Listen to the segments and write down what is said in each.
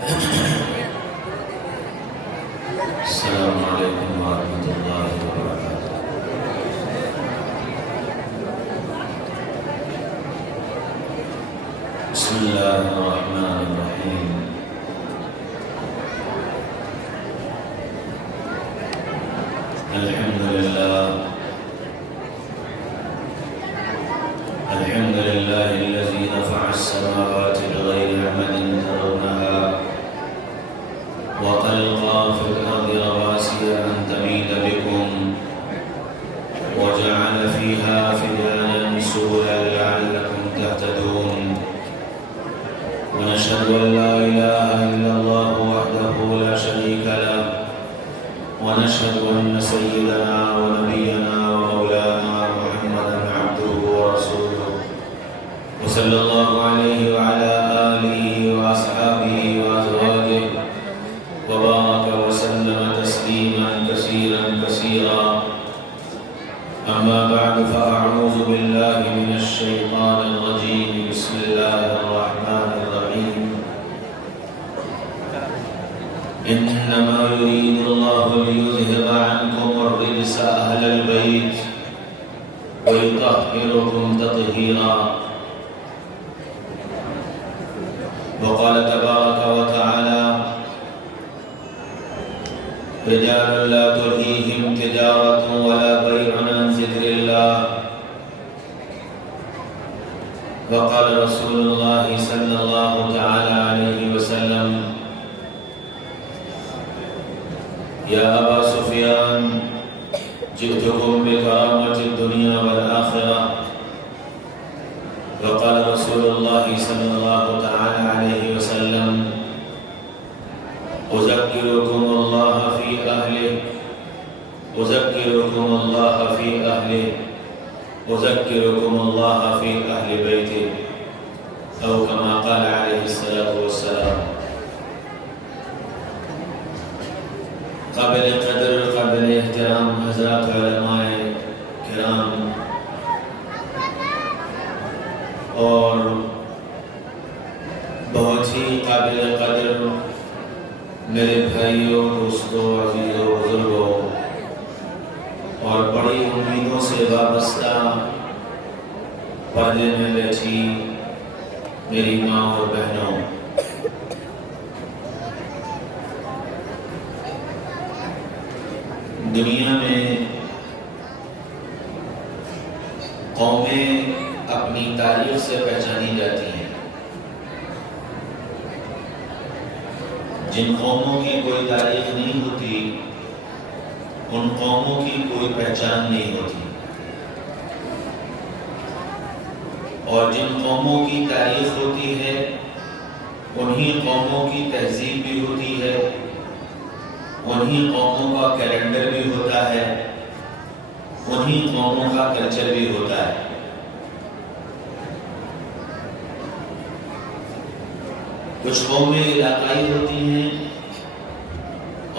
السلام علیکم ورحمۃ اللہ وبرکاتہ۔ بسم اللہ الرحمن الرحیم۔ الحمد للہ الذی رفع السماوات بغیر عمد ترونها وألقى في الأرض رواسي أن تميد بكم وجعل فيها فجاجا سبلا لعلكم تهتدون ونشهد أن لا إله إلا الله وحده لا شريك له ونشهد أن سيدنا ونبينا ومولانا محمدا عبده ورسوله وصلى الله عليه وعلى آله وأصحابه وأزواجه وبارك وسلم تسليما كثيرا كثيرا أما بعد فأعوذ بالله من الشيطان الرجيم بسم الله الرحمن الرحيم إنما يريد الله ليذهب عنكم الرجس أهل البيت ويطهركم تطهيرا وقال تبارك وتعالى رجال لا تلهيهم تجارة ولا بيع عن ذكر الله وقال رسول الله صلى الله تعالى عليه وسلم يا أبا سفيان جئتكم بكرامة الدنيا والآخرة وقال رسول الله صلى الله تعالى عليه وسلم أذكركم الله في أهله أذكركم الله في أهله أذكركم الله في أهل بيته أو كما قال عليه الصلاة والسلام۔ قابل قدر قابل احترام حضرات علماء کرام اور بہت ہی قابل قدر میرے بھائیوں، دوستوں، عزیزوں، بزرگوں اور بڑی امیدوں سے وابستہ پردے میں بیٹھی میری ماں اور بہنوں، دنیا میں قومیں اپنی تاریخ سے پہچانی جاتی ہیں۔ جن قوموں کی کوئی تاریخ نہیں ہوتی ان قوموں کی کوئی پہچان نہیں ہوتی، اور جن قوموں کی تاریخ ہوتی ہے انہی قوموں کی تہذیب بھی ہوتی ہے، انہی قوموں کا کیلنڈر بھی ہوتا ہے، انہی قوموں کا کلچر بھی ہوتا ہے۔ کچھ قومیں علاقائی ہوتی ہیں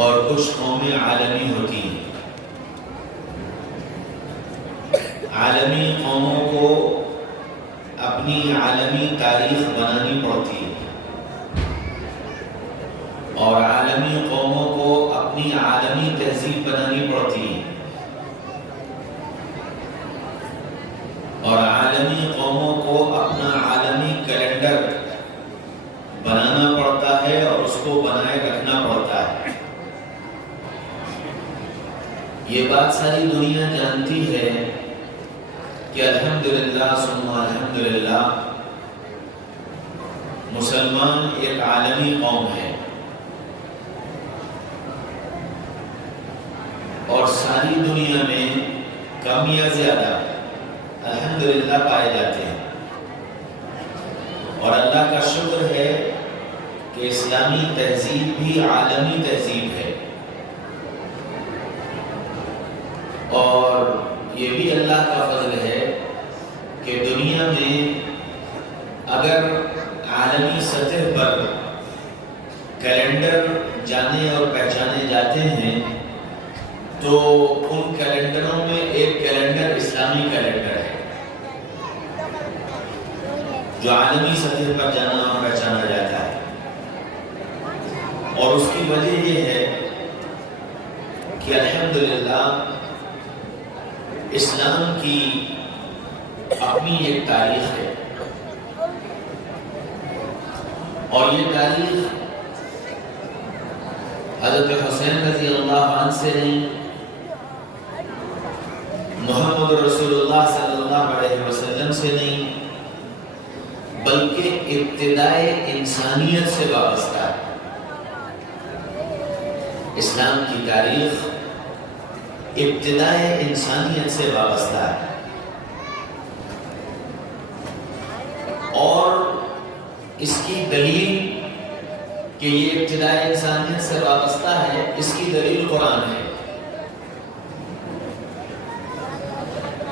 اور کچھ قومیں عالمی ہوتی ہیں۔ عالمی قوموں کو اپنی عالمی تاریخ بنانی پڑتی ہے اور عالمی قوموں کو اپنی عالمی تہذیب بنانی پڑتی ہے، اور عالمی قوموں کو اپنا عالمی کیلنڈر بنانا پڑتا ہے اور اس کو بنائے رکھنا پڑتا ہے۔ یہ بات ساری دنیا جانتی ہے کہ الحمدللہ ثم الحمدللہ مسلمان ایک عالمی قوم ہے، اور ساری دنیا میں کم یا زیادہ الحمدللہ پائے جاتے ہیں، اور اللہ کا شکر ہے کہ اسلامی تہذیب بھی عالمی تہذیب ہے، اور یہ بھی اللہ کا فضل ہے کہ دنیا میں اگر عالمی سطح پر کیلنڈر جانے اور پہچانے جاتے ہیں تو ان کیلنڈروں میں ایک کیلنڈر اسلامی کیلنڈر ہے جو عالمی سطح پر جانا اور پہچانا جاتا ہے۔ اور اس کی وجہ یہ ہے کہ الحمدللہ اسلام کی اپنی ایک تاریخ ہے، اور یہ تاریخ حضرت حسین رضی اللہ عنہ سے نہیں، محمد رسول اللہ صلی اللہ علیہ وسلم سے نہیں، بلکہ ابتدائے انسانیت سے وابستہ ہے۔ اسلام کی تاریخ ابتدائے انسانیت سے وابستہ ہے، اور اس کی دلیل کہ یہ ابتدائی انسانیت سے وابستہ ہے، اس کی دلیل قرآن ہے۔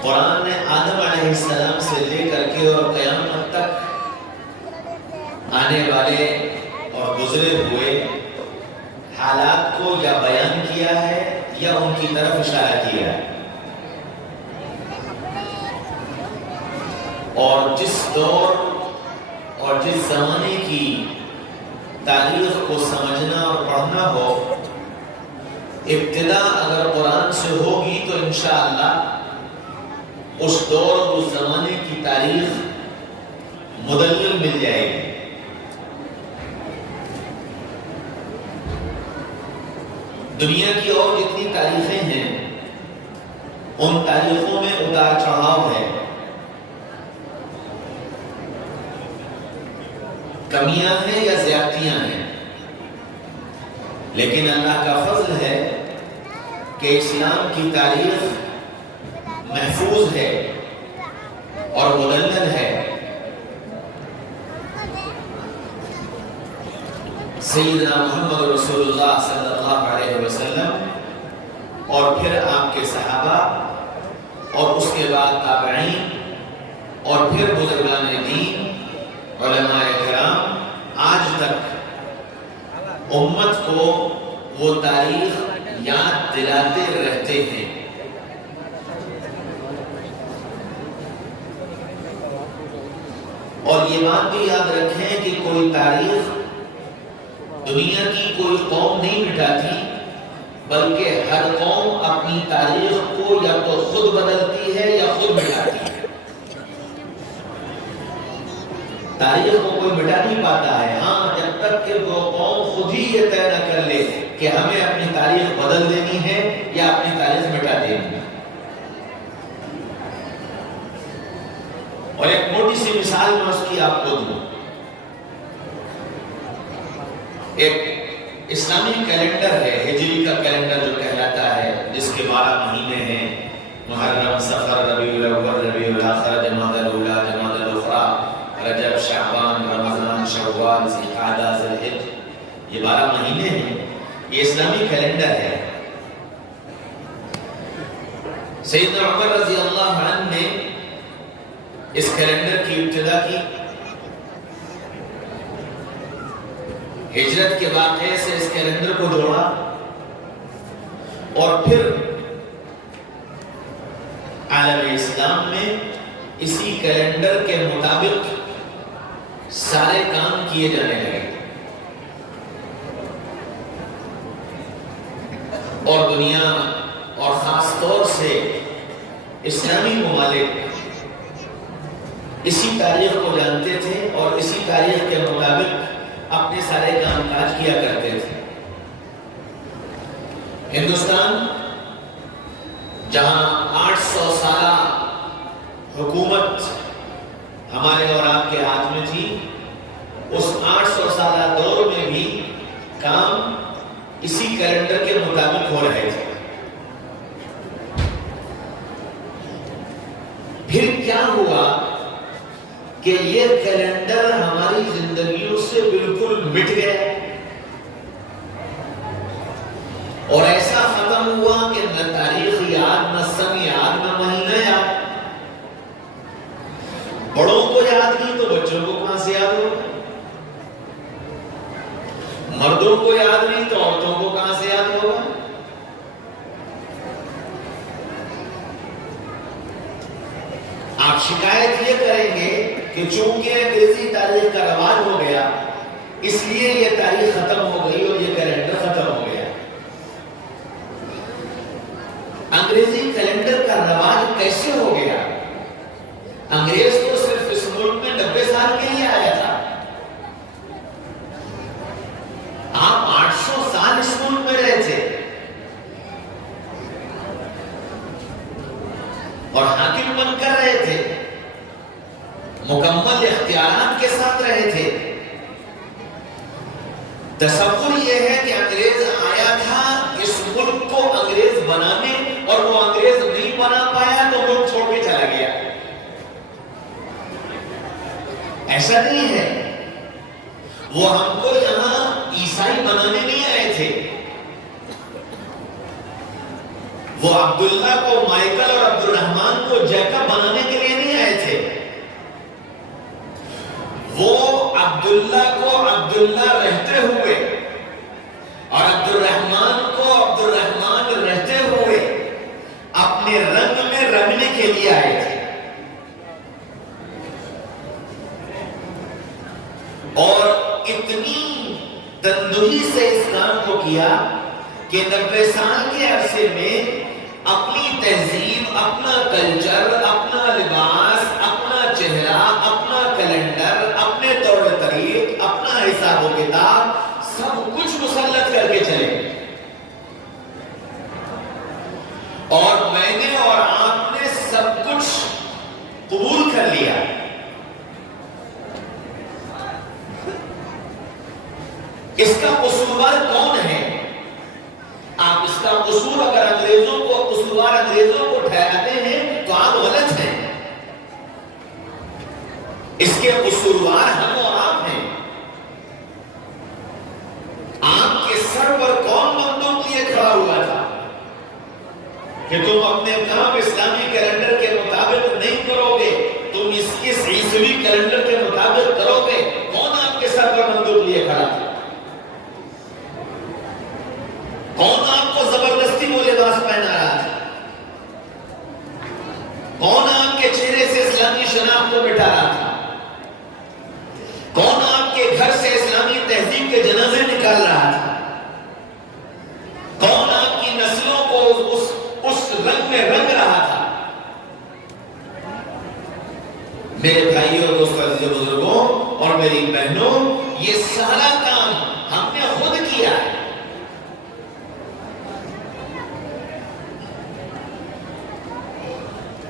قرآن نے آدم علیہ السلام سے لے کر کے اور قیامت تک آنے والے اور گزرے ہوئے حالات کو یا بیان کیا ہے یا ان کی طرف اشارہ کیا ہے، اور جس دور اور جس زمانے کی تاریخ کو سمجھنا اور پڑھنا ہو، ابتدا اگر قرآن سے ہوگی تو انشاءاللہ اس دور اور اس زمانے کی تاریخ مدلل مل جائے گی۔ دنیا کی اور جتنی تاریخیں ہیں ان تاریخوں میں اتار چڑھاؤ ہے، کمیاں ہیں یا زیادتیاں ہیں، لیکن اللہ کا فضل ہے کہ اسلام کی تاریخ محفوظ ہے اور مدلل ہے۔ سیدنا محمد رسول اللہ صلی اللہ علیہ وسلم اور پھر آپ کے صحابہ اور اس کے بعد تابعین اور پھر بزرگان دین علماء کرام آج تک امت کو وہ تاریخ یاد دلاتے رہتے ہیں۔ اور یہ بات بھی یاد رکھیں کہ کوئی تاریخ دنیا کی کوئی قوم نہیں مٹاتی، بلکہ ہر قوم اپنی تاریخ کو یا تو خود بدلتی ہے یا خود مٹاتی ہے۔ تاریخ کو کوئی مٹا نہیں پاتا ہے، ہاں جب تک کہ وہ قوم خود ہی یہ طے نہ کر لے کہ ہمیں اپنی تاریخ بدل دینی ہے یا اپنی تاریخ مٹا دینی ہے۔ اور ایک موٹی سی مثال میں اس کی آپ کو دوں۔ ایک اسلامی کیلنڈر ہے، ہجری کا کیلنڈر جو کہلاتا ہے، جس کے 12 مہینے ہیں، محرم، صفر، ربیع الاول، ربیع الاخر، جمادی الاولی، جمادی الاخری، رجب، شعبان، رمضان، شوال، ذی القعدہ، ذی الحجہ، یہ 12 مہینے ہیں، یہ اسلامی کیلنڈر ہے۔ سیدنا عمر رضی اللہ عنہ نے اس کیلنڈر کی ابتدا کی، ہجرت کے واقعے سے اس کیلنڈر کو جوڑا، اور پھر عالم اسلام میں اسی کیلنڈر کے مطابق سارے کام کیے جانے لگے، اور دنیا اور خاص طور سے اسلامی ممالک اسی تاریخ کو جانتے تھے اور اسی تاریخ کے مطابق اپنے سارے کام کاج کیا کرتے تھے۔ ہندوستان جہاں 800 سالہ حکومت ہمارے اور آپ کے ہاتھ میں تھی، اس 800 سالہ دور میں بھی کام اسی کیلنڈر کے مطابق ہو رہے تھے۔ پھر کیا ہوا کہ یہ کیلنڈر ہماری زندگیوں سے بالکل مٹ گیا، اور ایسا ختم ہوا کہ نہ تاریخ یاد، نہ سن یاد، نہ مہینہ یاد۔ بڑوں کو یاد نہیں تو بچوں کو کہاں سے یاد ہوگا، مردوں کو یاد نہیں تو عورتوں کو کہاں سے یاد ہوگا۔ آپ شکایت یہ کریں گے کہ چونکہ انگریزی تاریخ کا رواج ہو گیا اس لیے یہ تاریخ ختم ہو گئی اور یہ کیلنڈر ختم ہو گیا۔ انگریزی کیلنڈر کا رواج کیسے ہو گیا؟ انگریز تو صرف اس ملک میں 90 سال کے لیے آیا تھا، آپ 800 سال اس ملک میں رہے تھے اور حاکم بن کر رہے تھے، مکمل اختیارات کے ساتھ رہے تھے۔ تصور یہ ہے کہ انگریز آیا تھا اس ملک کو انگریز بنانے اور وہ انگریز نہیں بنا پایا تو ملک چھوڑ کے چلا گیا۔ ایسا نہیں ہے، وہ ہم کو یہاں عیسائی بنانے نہیں آئے تھے، وہ عبداللہ کو مائیکل اور عبد الرحمن کو جیکب بنانے کے لیے نہیں آئے تھے، وہ عبداللہ کو عبداللہ رہتے ہوئے اور عبد الرحمن کو عبد الرحمن رہتے ہوئے اپنے رنگ میں رنگنے کے لیے آئے تھے، اور اتنی تندہی سے اس کام کو کیا کہ 90 سال کے عرصے میں اپنی تہذیب، اپنا کلچر، اپنا لباس، اپنا چہرہ، اپنا کیلنڈر، اپنے طور طریق، اپنا حساب و کتاب سب کچھ مسلط کر کے چلے، اور میں نے اور آپ نے سب کچھ قبول کر لیا۔ اس کا قصوروار کون ہے؟ آپ اس کا قصور اگر انگریزوں کو قصوروار انگریزوں کو ٹھہراتے ہیں تو آپ غلط ہیں، اس کے قصوروار ہم اور آپ ہیں۔ آپ کے سر پر کون بندوق لیے کھڑا ہوا تھا کہ تم اپنے کام اسلامی کیلنڈر کے مطابق نہیں کرو گے، تم اس عیسوی کیلنڈر کے مطابق کرو گے؟ کون آپ کے سر پر بندوق لیے کھڑا تھا؟ کون آپ کو زبردستی وہ لباس پہنا رہا تھا؟ کون آپ کے چہرے سے اسلامی شناخت کو مٹا رہا تھا؟ کون آپ کے گھر سے اسلامی تہذیب کے جنازے نکال رہا تھا؟ کون آپ کی نسلوں کو اس رنگ میں رنگ رہا تھا؟ میرے بھائیوں، دوستوں، عزیز بزرگوں اور میری بہنوں، یہ سارا کام ہم نے خود کیا ہے۔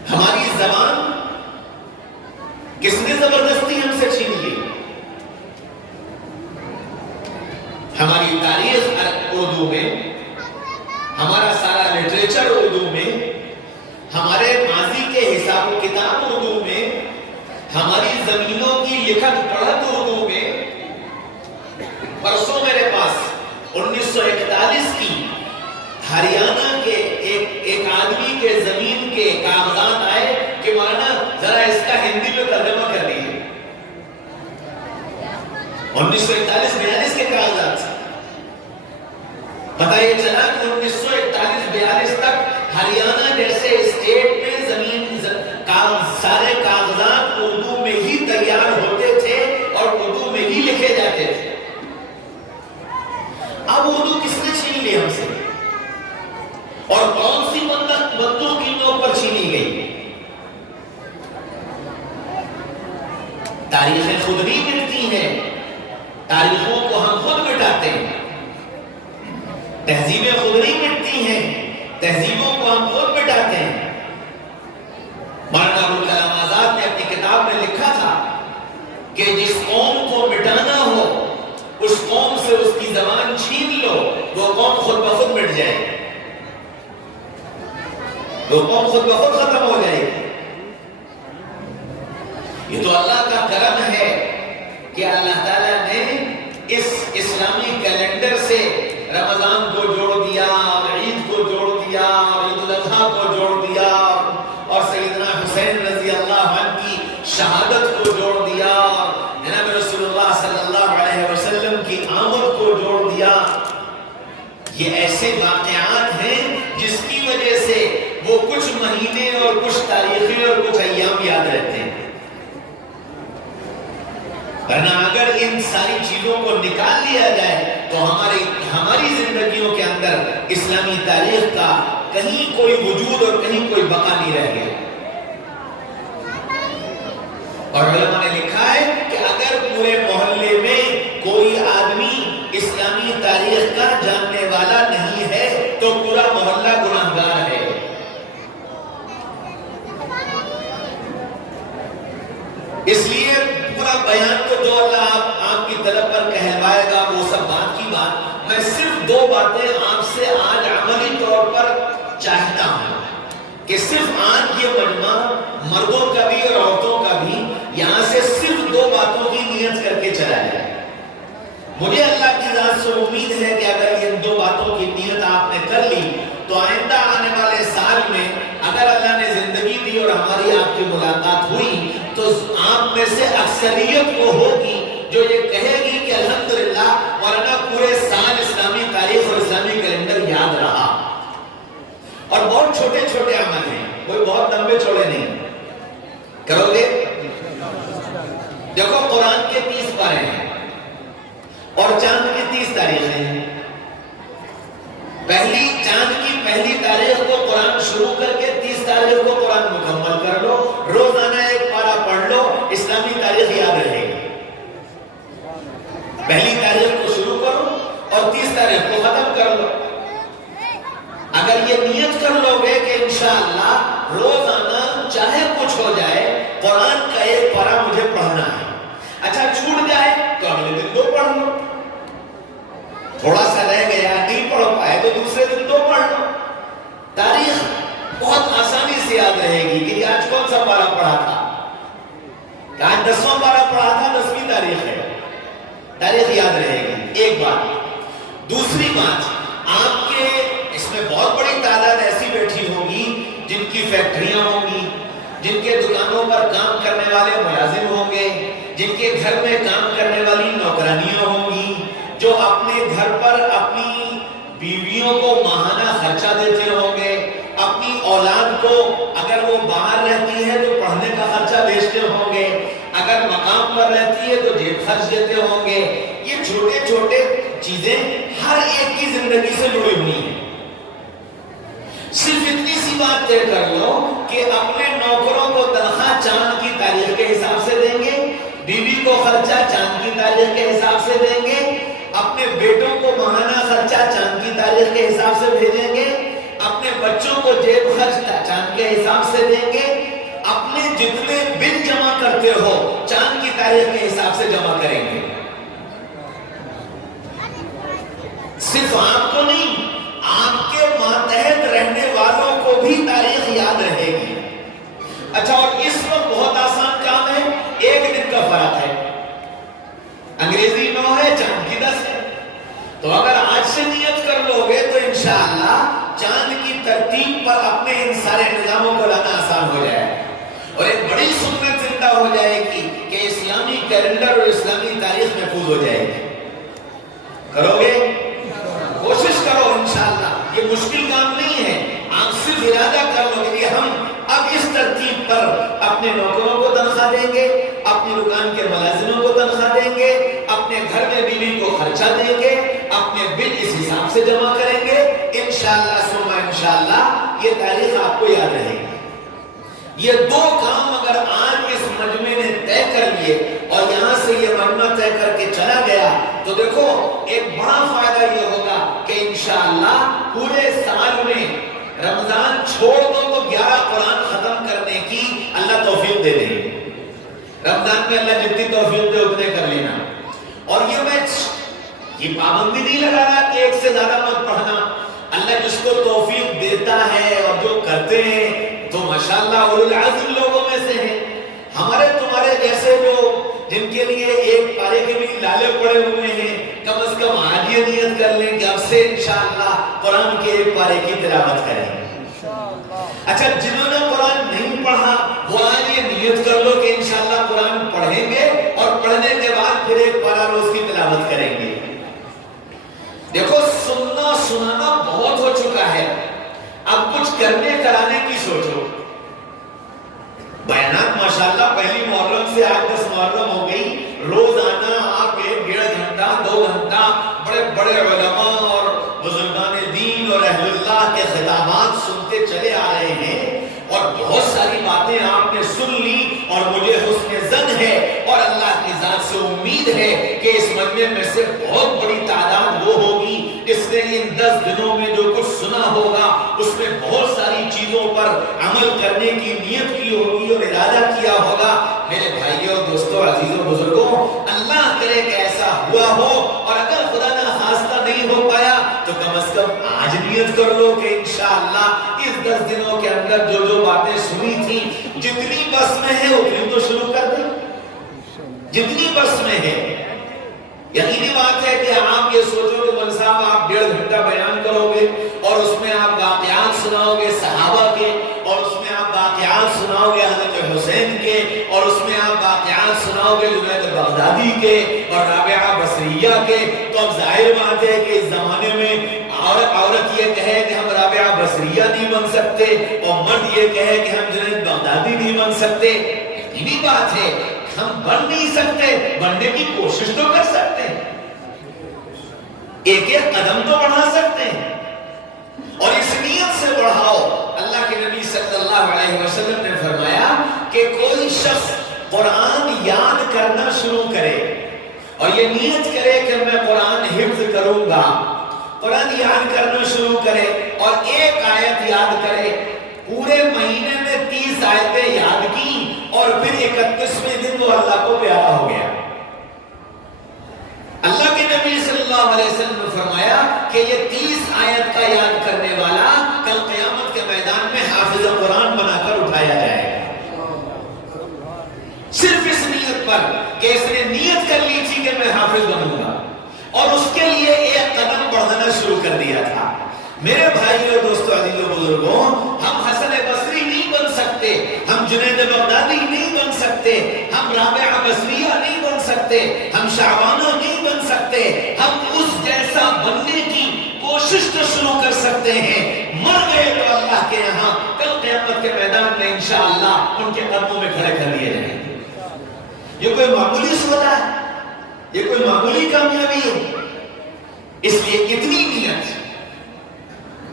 ہماری زبان کس نے زبردستی ہم سے چھین لی؟ ہماری تاریخ اردو میں، ہمارا سارا لٹریچر اردو میں، ہمارے ماضی کے حساب و کتاب اردو میں، ہماری زمینوں کی لکھت پڑھت اردو میں۔ پرسوں میرے پاس 1941 کی ہریانہ کے ایک آدمی کے زمین کے کاغذات آئے کہ مولانا ذرا اس کا ہندی میں ترجمہ کر دیجیے۔ 1941-42 کے کاغذات سے پتہ یہ چلا کہ 1941-42 تک ہریانہ جیسے اسٹیٹ میں زمین سارے کاغذات اردو میں ہی تیار ہوتے تھے اور اردو میں ہی لکھے جاتے تھے۔ اب اردو کس نے چھین لی ہم سے؟ اور کون سی بندوق ان پر چھینی گئی؟ تاریخیں خود نہیں مٹتی ہیں، تاریخوں کو ہم خود مٹاتے ہیں۔ تہذیبیں خود نہیں مٹتی ہیں، تہذیبوں کو ہم خود مٹاتے ہیں۔ مولانا ابوالکلام آزاد نے اپنی کتاب میں لکھا تھا کہ جس قوم کو مٹانا ہو اس قوم سے اس کی زبان چھین لو، وہ قوم خود بخود مٹ جائے گی، وہ قوم خود بخود ختم ہو جائے گی۔ یہ تو اللہ کا کرم ہے کہ اللہ تعالیٰ نے اس اسلامی کیلنڈر سے رمضان کو جوڑ دیا اور عید کو جوڑ دیا اور عید الاضحیٰ کو جوڑ دیا اور سیدنا حسین رضی اللہ عنہ کی شہادت کو جوڑ دیا اور جناب رسول اللہ صلی اللہ علیہ وسلم کی آمد کو جوڑ دیا۔ یہ ایسے واقعات ہیں جس کی وجہ سے وہ کچھ مہینے اور کچھ تاریخیں اور کچھ ایام یاد رہتے ہیں۔ ورنہ اگر ان ساری چیزوں کو نکال لیا جائے تو ہماری زندگیوں کے اندر اسلامی تاریخ کا کہیں کوئی وجود اور کہیں کوئی بقا نہیں رہ گیا۔ اور علماء نے لکھا ہے کہ اگر پورے محلے میں کوئی آدمی اسلامی تاریخ کا جاننے والا نہیں ہے تو پورا محلہ گناہگار ہے۔ اس لیے پورا بیان تو جو اللہ آپ کی طرف پر کہلوائے گا وہ سب بات کی بات، میں صرف دو باتیں آپ سے آج عملی طور پر چاہتا ہوں کہ صرف آج یہ مجمع مردوں کا بھی اور عورتوں کا بھی یہاں سے صرف دو باتوں کی نیت کر کے چلا جائے۔ مجھے اللہ کی ذات سے امید ہے کہ اگر ان دو باتوں کی نیت آپ نے کر لی تو آئندہ آنے والے سال میں اگر اللہ نے زندگی دی اور ہماری آپ کی ملاقات ہوئی تو آپ میں سے اکثریت کو ہوگی جو یہ کہے گی کہ الحمدللہ ورنہ پورے سال اسلامی تاریخ اور اسلامی کیلنڈر یاد رہا۔ اور بہت چھوٹے چھوٹے عمل ہیں، کوئی بہت لمبے چوڑے نہیں۔ کرو گے؟ دیکھو قرآن کے 30 پارے ہیں اور چاند کی 30 تاریخیں ہیں۔ چاند کی پہلی تاریخ کو قرآن شروع کر کے 30 تاریخ کو قرآن مکمل کر لو، روزانہ ایک پارہ پڑھ لو، اسلامی تاریخ یاد رہے گی۔ پہلی تاریخ کو شروع کرو اور 30 تاریخ کو ختم کر لو۔ اگر یہ نیت کر لو گے کہ انشاءاللہ روزانہ چاہے کچھ ہو جائے قرآن کا ایک پارہ مجھے پڑھنا ہے، اچھا چھوٹ جائے تو اگلے دن 2 پڑھ لو، تھوڑا سا رہ گیا نہیں پڑھ پائے تو دوسرے دن 2 پڑھ لو۔ تاریخ بہت آسانی سے یاد رہے گی کہ آج کون سا پارہ پڑھا تھا، آج 10واں پارہ پڑھا تھا، 10ویں تاریخ ہے، تاریخ یاد رہے گی۔ ایک بات۔ دوسری بات، آپ کے اس میں بہت بڑی تعداد ایسی بیٹھی ہوگی جن کی فیکٹریاں ہوں گی، جن کے دکانوں پر کام کرنے والے ملازم ہوں گے، جن کے گھر میں کام کرنے والی نوکرانیاں ہوں گی، جو اپنے گھر پر اپنی بیویوں کو ماہانہ خرچہ دیتے ہوں گے، اپنی اولاد کو اگر وہ باہر رہتی ہے تو پڑھنے کا خرچہ بھیجتے ہوں گے، اگر مقام پر رہتی ہے تو جیب خرچ دیتے ہوں گے۔ یہ چھوٹے چھوٹے چیزیں ہر ایک کی زندگی سے جڑی ہوئی ہیں۔ صرف اتنی سی بات طے کر لو کہ اپنے نوکروں کو تنخواہ چاند کی تاریخ کے حساب سے دیں گے، بیوی کو خرچہ چاند کی تاریخ کے حساب سے دیں گے، اپنے بیٹوں کو ماہانہ خرچہ چاند کی تاریخ کے حساب سے بھیجیں گے، اپنے بچوں کو جیب خرچ چاند کے حساب سے دیں گے، اپنے جتنے بل جمع کرتے ہو چاند کی تاریخ کے حساب سے جمع کریں گے۔ صرف آپ کو نہیں، آپ کے ماتحت رہنے والوں کو بھی تاریخ یاد رہے گی۔ اچھا، اور اس وقت بہت آسان کام ہے، 1 دن کا فرق ہے، انگریزی 9 ہے، چاند کی 10 ہے، تو اگر آج سے نیت کر لو گے تو انشاءاللہ چاند کی ترتیب پر اپنے ان سارے نظاموں کو لانا آسان ہو جائے اور ایک بڑی سنت زندہ ہو جائے گی کہ اسلامی کیلنڈر اور اسلامی تاریخ محفوظ ہو جائے گی۔ کرو گے؟ کوشش کرو انشاءاللہ، یہ مشکل کام نہیں ہے، آپ صرف ارادہ کر لو کہ ہم اب اس ترتیب پر اپنے نوکروں کو تنخواہ دیں گے، اپنی دکان کے ملازموں کو تنخواہ دیں گے، اپنے گھر میں بیوی کو خرچہ دیں گے، اپنے بل اس حساب سے جمع کریں گے، انشاءاللہ ثم انشاءاللہ یہ تاریخ آپ کو یاد رہے گی۔ یہ 2 کام اگر آج اس مجمع نے طے کر لیے اور یہاں سے یہ مجمع طے کر کے چلا گیا تو دیکھو ایک بڑا فائدہ یہ ہوگا کہ انشاءاللہ پورے سال میں رمضان چھوڑ دو تو 11 قرآن ختم کرنے کی اللہ توفیق دے دے۔ رمضان میں اللہ جتنی توفیق دے اتنے کر لینا۔ اور یہ پابندی نہیں لگا رہا کہ 1 سے زیادہ مت پڑھنا، اللہ جس کو توفیق دیتا ہے اور جو کرتے ہیں تو ماشاءاللہ اولو العزم لوگوں میں سے ہیں۔ ہمارے تمہارے جیسے جو جن کے لیے 1 پارے کے بھی لالے پڑے ہوئے ہیں، کم از کم آج یہ نیت کر لیں کہ اب سے انشاءاللہ قرآن کے 1 پارے کی تلاوت کریں۔ اچھا، جنہوں نے قرآن نہیں پڑھا وہ آج یہ نیت کر لو کہ انشاءاللہ قرآن پڑھیں گے اور پڑھنے کے بعد پھر 1 پارہ روز کی تلاوت کریں گے۔ دیکھو سننا سنانا بہت ہو چکا ہے، اب کچھ کرنے کرانے کی سوچو۔ بیانات ماشاءاللہ پہلی محرم سے آج 10 محرم ہو گئی، روزانہ آ کے 1.5 گھنٹہ 2 گھنٹہ بڑے بڑے علماء اور بزرگان دین اور اہل اللہ کے خطابات سنتے چلے آ رہے ہیں، اور بہت ساری باتیں آپ نے سن لی، اور مجھے حسن ظن ہے اور اللہ کی ذات سے امید ہے کہ اس مجمع میں سے بہت بڑی تعداد وہ ہوگی جس نے ان 10 دنوں میں جو کچھ سنا ہوگا اس میں بہت ساری چیزوں پر عمل کرنے کی نیت کی ہوگی اور ارادہ کیا ہوگا۔ میرے بھائیوں، دوستوں، عزیزوں، بزرگوں، اللہ کرے کہ ایسا ہوا ہو، اور اگر خدا نہ خواستہ نہیں ہو پایا تو کم از کم آج نیت کر لو کہ انشاءاللہ اس 10 دنوں کے اندر جو جو باتیں سنی تھی، جتنی بس میں ہے اتنی تو شروع کر دیں، جتنی بس میں ہے۔ یقینی بات ہے کہ آپ یہ سوچو کہ مول صاحب آپ 1.5 گھنٹہ بیان کرو گے اور اس میں آپ واقعات سناؤ گے صحابہ کے، اور اس میں آپ واقعات سناؤ گے حضرت حسین کے، اور اس میں آپ واقعات سناؤ گے جنید بغدادی کے اور رابعہ بصریہ کے، تو اب ظاہر بات ہے کہ اس زمانے میں عورت یہ کہے کہ ہم رابعہ بصریہ نہیں بن سکتے، اور مرد یہ کہے کہ ہم جنید بغدادی نہیں بن سکتے۔ یقینی بات ہے ہم بن نہیں سکتے، بننے کی کوشش تو کر سکتے ہیں، ایک ایک قدم تو بڑھا سکتے ہیں، اور اس نیت سے بڑھاؤ۔ اللہ کے نبی صلی اللہ علیہ وسلم نے فرمایا کہ کوئی شخص قرآن یاد کرنا شروع کرے اور یہ نیت کرے کہ میں قرآن حفظ کروں گا، قرآن یاد کرنا شروع کرے اور ایک آیت یاد کرے، پورے مہینے میں 30 آیتیں یاد کی اور پھر 31ویں دن وہ اللہ کو پیارا ہو گیا۔ اللہ کے نبی صلی اللہ علیہ وسلم نے فرمایا کہ یہ 30 آیت کا یاد کرنے والا کل قیامت کے میدان میں حافظ قرآن بنا کر اٹھایا جائے گا، صرف اس نیت پر کہ اس نے نیت کر لی تھی کہ میں حافظ بنوں گا، اور اس کے لیے ایک قدم بڑھانا شروع کر دیا تھا۔ میرے بھائیوں، دوستوں، عزیزوں، بزرگوں، ہم حسن بصری نہیں بن سکتے، ہم جنید بغدادی نہیں بن سکتے، ہم رابعہ بصریہ نہیں بن سکتے، ہم شعبانہ نہیں بن سکتے، ہم اس جیسا بننے کی کوشش تو شروع کر سکتے ہیں، مر گئے تو اللہ کے یہاں کل قیامت کے میدان میں انشاءاللہ ان کے قدموں میں کھڑے کر دیے جائیں گے۔ یہ کوئی معمولی سودا ہے، یہ کوئی معمولی کامیابی ہے، اس لیے اتنی نیت،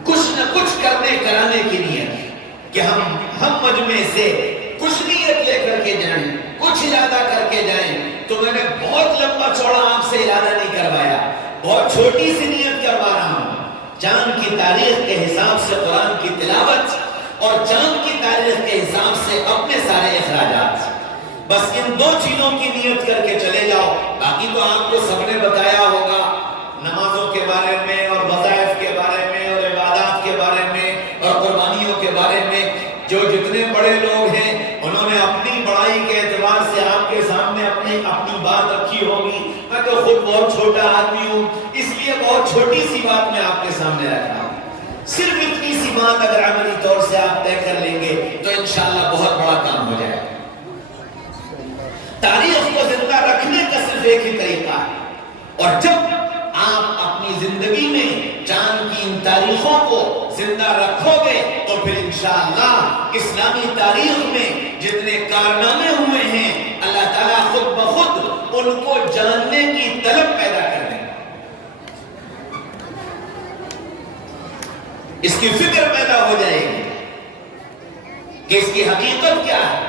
کچھ نہ کچھ کرنے کرانے کی نیت کہ ہم مجمع سے کچھ نیت لے کر کے جائیں، کچھ ارادہ کر کے جائیں۔ تو میں نے بہت لمبا چوڑا آپ سے ارادہ نہیں کروایا، بہت چھوٹی سی نیت کروا رہا ہوں۔ چاند کی تاریخ کے حساب سے قرآن کی تلاوت اور چاند کی تاریخ کے حساب سے اپنے سارے اخراجات، بس ان 2 چیزوں کی نیت کر کے چلے جاؤ۔ باقی تو آپ کو سب نے بتایا ہوگا، نمازوں کے بارے میں اور وظائف کے بارے میں اور عبادات کے بارے میں اور قربانیوں کے بارے میں، جو جتنے بڑے لوگ ہیں انہوں نے اپنی بڑائی کے اعتبار سے آپ کے سامنے اپنی بات رکھی ہوگی۔ میں تو خود بہت چھوٹا آدمی ہوں، اس لیے بہت چھوٹی سی بات میں آپ کے سامنے رکھا ہوں۔ صرف اتنی سی بات اگر عملی طور سے آپ طے کر لیں گے تو انشاءاللہ بہت بڑا کام ہو جائے گا۔ تاریخ کو زندہ رکھنے کا صرف ایک ہی طریقہ ہے، اور جب آپ اپنی زندگی میں چاند کی ان تاریخوں کو زندہ رکھو گے تو پھر انشاءاللہ اسلامی تاریخ میں جتنے کارنامے ہوئے ہیں اللہ تعالیٰ خود بخود ان کو جاننے کی طلب پیدا کر دیں، اس کی فکر پیدا ہو جائے گی کہ اس کی حقیقت کیا ہے،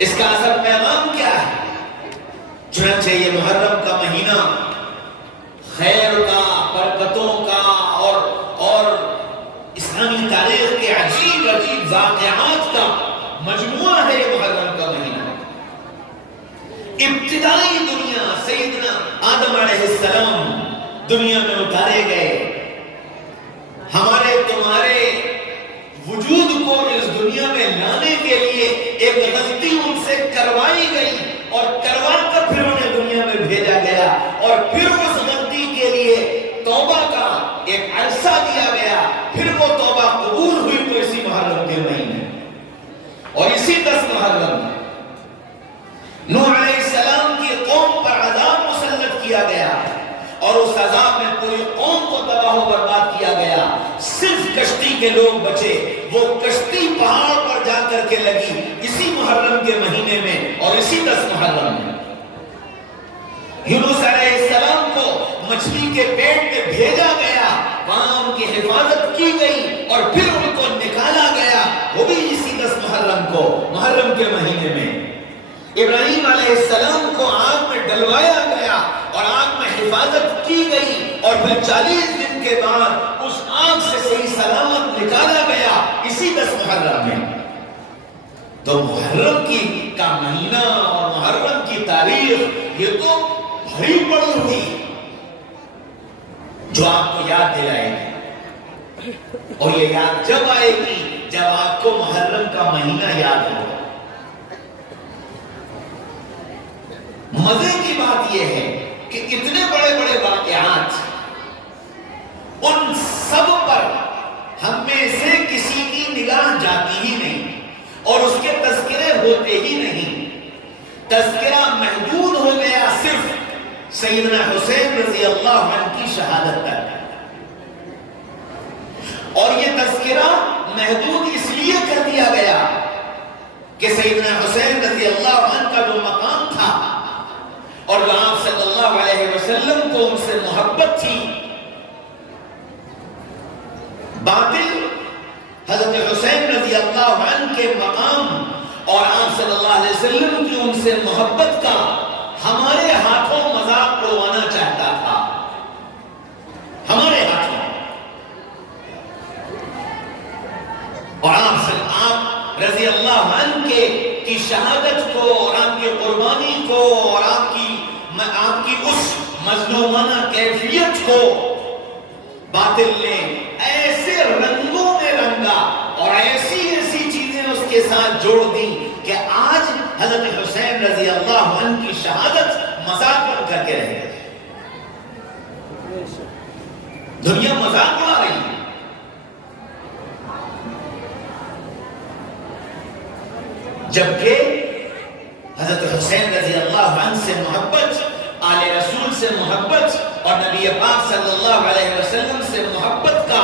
اس کا اصل پیغام کیا ہے۔ چنانچہ یہ محرم کا مہینہ خیر کا، برکتوں کا اور اسلامی تاریخ کے عجیب عجیب واقعات کا مجموعہ ہے۔ یہ محرم کا مہینہ ابتدائی دنیا سیدنا آدم علیہ السلام دنیا میں اتارے گئے، ہمارے تمہارے وجود کو اس دنیا میں لانے کے لیے ایک غلطی ان سے کروائی گئی اور کروا کر پھر انہیں دنیا میں بھیجا گیا، اور پھر اس غلطی کے لیے توبہ کا ایک عرصہ دیا گیا، پھر وہ توبہ قبول ہوئی تو اسی محرم کے مہینے اور اسی 10 محرم میں نوح علیہ السلام کی قوم پر عذاب مسلط کیا گیا اور اس عذاب میں پوری قوم کو تباہ و برباد کیا گیا، صرف کشتی کے لوگ بچے۔ وہ کشتی پہاڑ پر جا کر کے لگی اسی محرم کے مہینے میں اور اسی 10 محرم میں۔ مچھلی کے پیٹ میں بھیجا گیا، وہاں ان کی حفاظت کی گئی اور پھر ان کو نکالا گیا، وہ بھی اسی 10 محرم کو، محرم کے مہینے میں ابراہیم علیہ السلام کو آگ میں ڈلوایا گیا اور آگ میں حفاظت کی گئی، اور پھر 40 دن کے بعد اس آگ سے صحیح سلامت نکالا گیا اسی 10 محرم میں۔ تو محرم کا مہینہ اور محرم کی تاریخ یہ تو بھری پڑی ہوئی جو آپ کو یاد دلائے گی، اور یہ یاد جب آئے گی جب آپ کو محرم کا مہینہ یاد ہوگا۔ مزے کی بات یہ ہے کہ اتنے بڑے بڑے واقعات، ان سب پر ہم میں سے کسی کی نگاہ جاتی ہی نہیں اور اس کے تذکرے ہوتے ہی نہیں۔ تذکرہ محدود ہو گیا صرف سیدنا حسین رضی اللہ عنہ کی شہادت تک، اور یہ تذکرہ محدود اس لیے کر دیا گیا کہ سیدنا حسین رضی اللہ عنہ کا جو مقام تھا اور جو آپ صلی اللہ علیہ وسلم کو ان سے محبت تھی، باطل حضرت حسین رضی اللہ عنہ کے مقام اور آپ صلی اللہ علیہ وسلم کی ان سے محبت کا ہمارے ہاتھوں مذاق اڑوانا چاہتا تھا، ہمارے ہاتھوں، اور آپ رضی اللہ عنہ کی شہادت کو اور آپ کی قربانی کو اور آپ کی اس مظلومانہ کیفیت کو باطل نے ایسے رنگوں میں رنگا اور ایسی چیزیں اس کے ساتھ جوڑ دی کہ آج حضرت حسین رضی اللہ عنہ کی شہادت مذاق بن کر کے رہ گئی۔ دنیا مذاق اڑا رہی ہے، جبکہ حضرت حسین رضی اللہ عنہ سے محبت، آل رسول سے محبت اور نبی پاک صلی اللہ علیہ وسلم سے محبت کا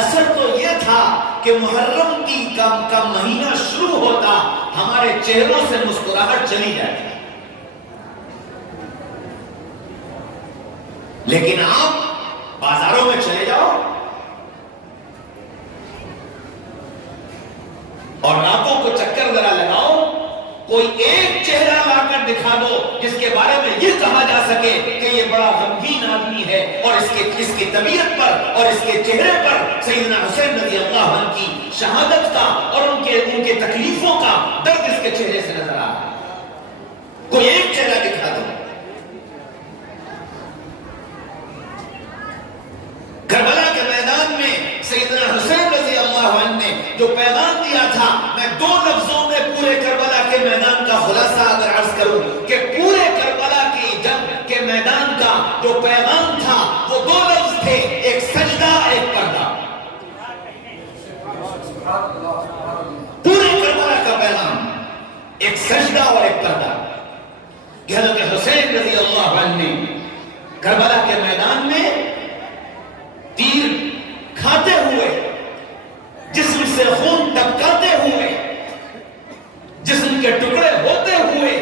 اثر تو یہ تھا کہ محرم کا مہینہ شروع ہوتا ہمارے چہروں سے مسکراہٹ چلی جاتی، لیکن آپ بازاروں میں چلے جاؤ اور راتوں کو چکر ذرا لگاؤ، کوئی ایک چہرہ لا کر دکھا دو جس کے بارے میں یہ کہا جا سکے کہ یہ بڑا غمگین آدمی ہے اور اس کی طبیعت پر اور اس کے چہرے پر سیدنا حسین رضی اللہ عنہ کی شہادت کا اور ان کے تکلیفوں کا درد اس کے چہرے سے نظر آ رہا ہے، کوئی ایک چہرہ دکھا دو۔ کربلا کے میدان میں سیدنا حسین رضی اللہ عنہ نے جو پیغام دیا تھا، میں 2 لفظوں میں پورے کربلا کے میدان کا خلاصہ اگر عرض کروں کہ پورے کربلا کی جنگ کے میدان کا جو پیغام تھا وہ 2 لفظ تھے، ایک سجدہ ایک پردہ۔ پورے کربلا کا پیغام ایک سجدہ اور ایک پردہ کہ حضرت حسین رضی اللہ عنہ نے کربلا کے میدان میں تیر کھاتے ہوئے، جسم سے خون ٹپکاتے ہوئے، جسم کے ٹکڑے ہوتے ہوئے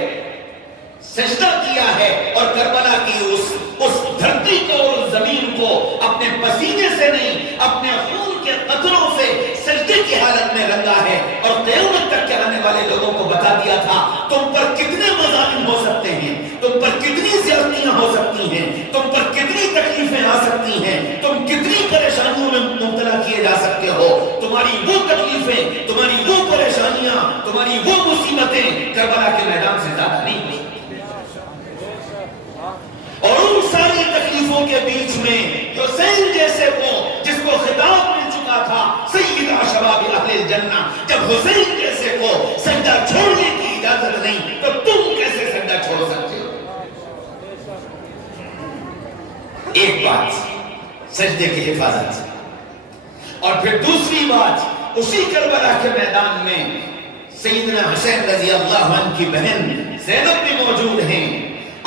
سجدہ کیا ہے، اور کربلا کی اس دھرتی کو اور اس زمین کو اپنے پسینے سے نہیں، اپنے خون کے قطروں سے سجدے کی حالت میں رنگا ہے، اور قیامت تک کے آنے والے لوگوں کو بتا دیا تھا تم پر کتنے مظالم ہو سکتے ہیں، تم پر کتنی زیادتیاں ہو سکتی ہیں، تم پر کتنی تکلیفیں آ سکتی ہیں، تم کتنی پریشانیوں میں مبتلا کیے جا سکتے ہو، تمہاری وہ تکلیفیں، تمہاری وہ پریشانیاں، تمہاری وہ مصیبتیں کربلا کے میدان سے زیادہ نہیں ہو سکتی۔ اور ان ساری تکلیفوں کے بیچ میں حسین جیسے وہ جس کو خطاب مل چکا تھا سید شباب اہل الجنہ، جب حسین جیسے کو سجدہ چھوڑنے کی اجازت نہیں تو تم کیسے سجدہ چھوڑ سکتے ہو؟ ایک بات سجدے کی حفاظت، اور پھر دوسری بات اسی کربلا کے میدان میں سیدنا حسین رضی اللہ عنہ کی بہن زینب بھی موجود ہیں،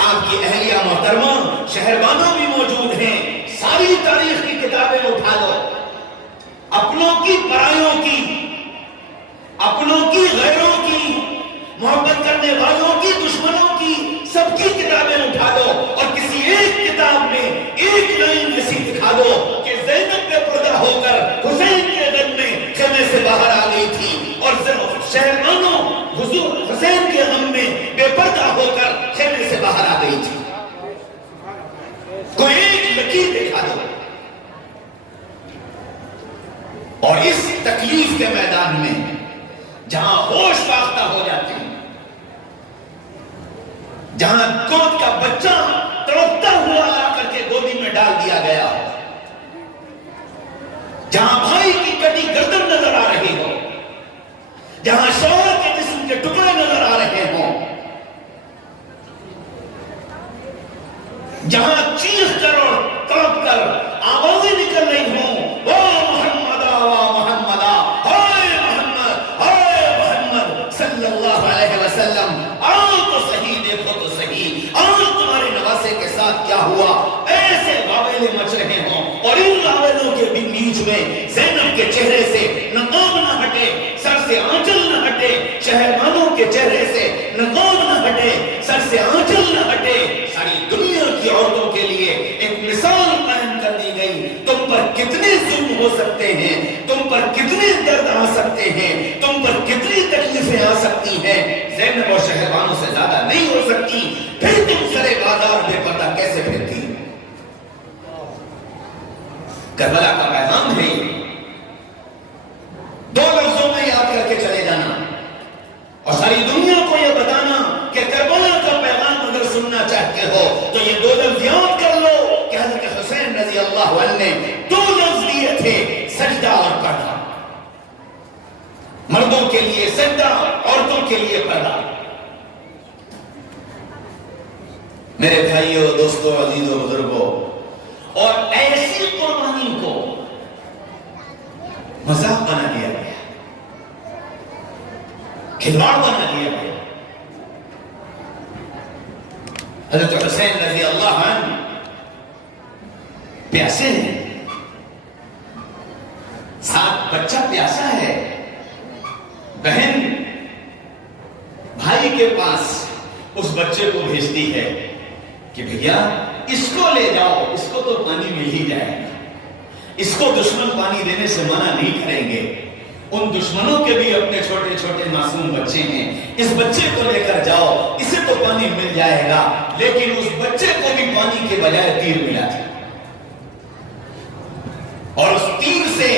آپ کی اہلیہ محترمہ شہربانو بھی موجود ہیں، ساری تاریخ کی کتابیں اٹھا لو، اپنوں کی پرائیوں کی، اپنوں کی غیروں کی، محبت کرنے والوں کی دشمنوں کی، سب کی کتابیں اٹھا لو اور کسی ایک کتاب میں گئی تھی. کوئی ایک لکیر دکھا دو. اور اس تکلیف کے میدان میں جہاں ہوش فاختہ ہو جاتے ہیں، جہاں گود کا بچہ تڑپتا ہوا لا کر کے گودی میں ڈال دیا گیا ہو، جہاں بھائی کی کٹی گردن نظر آ رہی ہو، جہاں شوہر کے جسم کے ٹکڑے نظر آ رہے ہوں، جہاں چیخ کر اور تڑپ کر آوازیں نکل رہی ہوں، واہ محمدہ واہ محمدہ، ہائے محمد ہائے محمد صلی اللہ علیہ وسلم، آؤ تو صحیح، دیکھو تو صحیح، آؤ تمہارے نواسے کے ساتھ کیا ہوا. ایسے واویلے مچ رہے ہوں اور ان واویلوں کے بیچ میں زینب کے چہرے سے نقاب نہ ہٹے، سر سے آنچل نہ ہٹے، شہربانوں کے چہرے سے نقاب نہ ہٹے، سر سے آنچل نہ ہٹے. ساری دنیا کی عورتوں کے لیے ایک مثال قائم کر دی گئی. تم پر کتنے ظلم ہو سکتے ہیں، تم پر کتنے درد آ سکتے ہیں، تم پر کتنی تکلیفیں آ سکتی ہیں، زینب اور شہربانوں سے زیادہ نہیں ہو سکتی. پھر تم سرے بازار بے پردہ کیسے پھرتی؟ کربلا کا پیغام ہے دو لفظوں میں یاد کر کے چلے جانا اور ساری دنیا کو یہ بتانا کہ کربلا کا پیغام اگر سننا چاہتے ہو تو یہ دو لفظ یاد کر لو کہ حضرت حسین رضی اللہ عنہ نے دو لفظ دیے تھے، سجدہ اور پردہ. مردوں کے لیے سجدہ، عورتوں کے لیے پردہ. میرے بھائیوں، دوستوں، عزیزوں، بزرگوں، اور ایسی قربانی کو مذاق بنا دیا گیا، کھلواڑ بنا دیا گیا. حضرت حسین رضی اللہ عنہ پیاسے ہیں، ساتھ بچہ پیاسا ہے. بہن بھائی کے پاس اس بچے کو بھیجتی ہے کہ بھیا اس کو لے جاؤ، اس کو تو پانی مل ہی جائے گا، اس کو دشمن پانی دینے سے منع نہیں کریں گے. ان دشمنوں کے بھی اپنے چھوٹے چھوٹے معصوم بچے ہیں، اس بچے کو لے کر جاؤ، اسے تو پانی مل جائے گا. لیکن اس بچے کو بھی پانی کے بجائے تیر ملا تھا اور اس تیر سے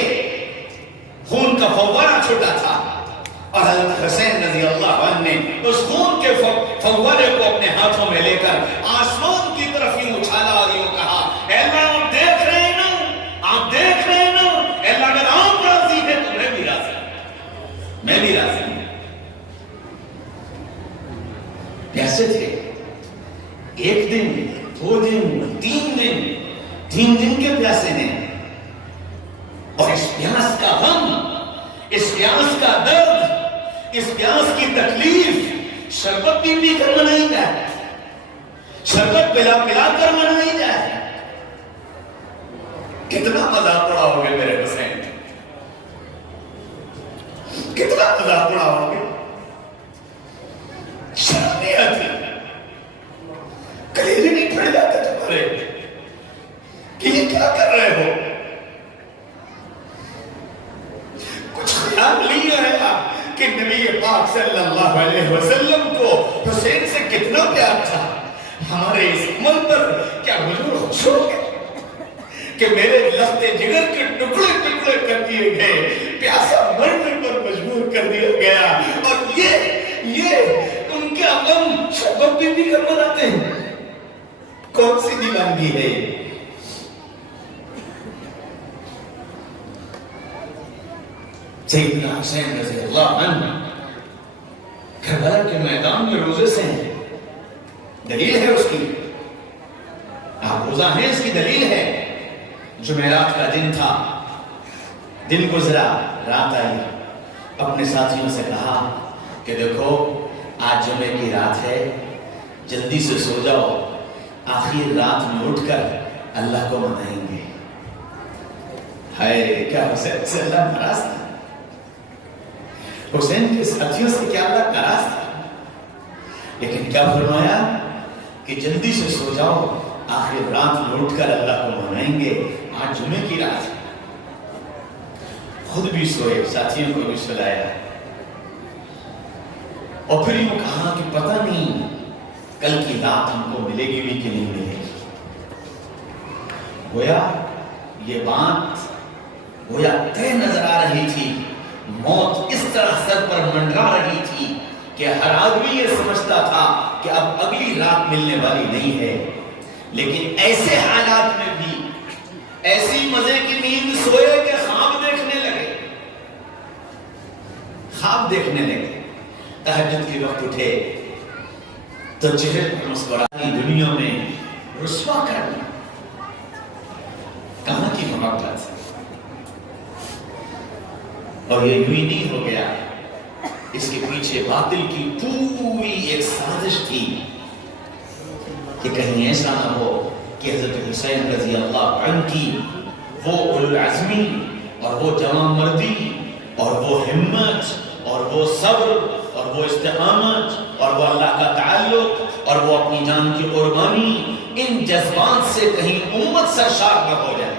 خون کا فوارہ چھوٹا تھا اور حضرت حسین رضی اللہ عنہ نے اس خون کے فوارے کو اپنے ہاتھوں میں لے کر آسمان کی طرف یوں اچھالا اور یوں کہا، اے اللہ آپ دیکھ رہے ہیں نا، آپ دیکھ رہے ہیں نا، اے اللہ اگر آپ راضی ہیں تو میں بھی راضی ہوں، میں بھی راضی ہوں. پیاسے تھے، ایک دن، دو دن، تین دن کے پیاسے ہیں اور اس پیاس کا غم، اس پیاس کا درد، اس پیاس کی تکلیف شربت پی پی کر منائی جائے، شربت پلا پلا کر منائی جائے. کتنا مذاق اڑاؤ گے میرے حسین، کتنا مذاق اڑاؤ گے. شرم نہیں آتی، کلیجے نہیں پھٹ جاتے تمہارے کہ یہ کیا کر رہے ہو؟ کچھ خیال نہیں آیا کہ نبی پاک صلی اللہ علیہ وسلم کو حسین سے کتنا پیار تھا. ہمارے اس عمل پر کیا حضور خوش ہو گئے کہ میرے لخت جگر کے ٹکڑے ٹکڑے کر دیے گئے، پیاسا مرنے پر مجبور کر دیا گیا، اور یہ ان کے غم شربت پی پی کر مناتے ہیں. کون سی دیوانگی ہے؟ سیدنا حسین رضی اللہ عنہ کربلا کے میدان میں روزے سے ہیں. دلیل ہے اس کی، آپ روزہ ہیں، اس کی دلیل ہے. جمعرات کا دن تھا، دن گزرا، رات آئی. اپنے ساتھیوں سے کہا کہ دیکھو آج جمعے کی رات ہے، جلدی سے سو جاؤ، آخر رات میں اٹھ کر اللہ کو منائیں گے. ہائے کیا حسین سے اللہ ناراض تھا؟ حسین کے ساتھیوں سے کیا اللہ ناراض تھا؟ لیکن کیا فرمایا کہ جلدی سے سو جاؤ، آخر رات میں اٹھ کر اللہ کو منائیں گے، آج جمعے کی رات. خود بھی سوئے، ساتھیوں کو بھی سلایا، اور پھر یوں کہا کہ پتہ نہیں کل کی رات ہم کو ملے گی بھی کہ نہیں ملے گی. گویا یہ بات گویا طے نظر آ رہی تھی. موت اس طرح سر پر منڈرا رہی تھی کہ ہر آدمی یہ سمجھتا تھا کہ اب اگلی رات ملنے والی نہیں ہے. لیکن ایسے حالات میں بھی ایسی مزے کی نیند سوئے کہ خواب دیکھنے لگے. خواب دیکھنے لگے. تہجد کے وقت اٹھے تو چہرے پر مسکراہٹ. دنیا میں رسوا کر دی. کہاں کی محبت. اور یہ یوں ہی نہیں ہو گیا. اس کے پیچھے باطل کی پوری ایک سازش تھی کہ کہیں ایسا نہ ہو کہ حضرت حسین رضی اللہ عنہ کی وہ اولو العزمی اور وہ جوان مردی اور وہ ہمت اور وہ صبر اور وہ استقامت اور وہ اللہ کا تعلق اور وہ اپنی جان کی قربانی، ان جذبات سے کہیں امت سرشار نہ ہو جائے.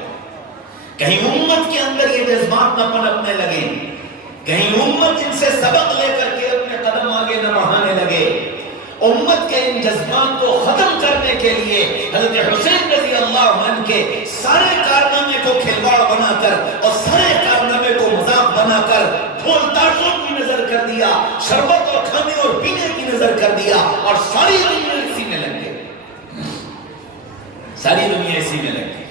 کہیں امت کے اندر یہ جذبات نہ پنپنے لگے. کہیں امت ان سے سبق لے کر کے اپنے قدم آگے نہ بڑھانے لگے. امت کے ان جذبات کو ختم کرنے کے لیے حضرت حسین رضی اللہ عنہ کے سارے کارنامے کو کھلواڑ بنا کر اور سارے کارنامے کو مذاق بنا کر ڈھول تاشوں کی نظر کر دیا، شربت اور کھانے اور پینے کی نظر کر دیا، اور ساری دنیا اسی میں لگ گئی. ساری دنیا اسی میں لگ گئی.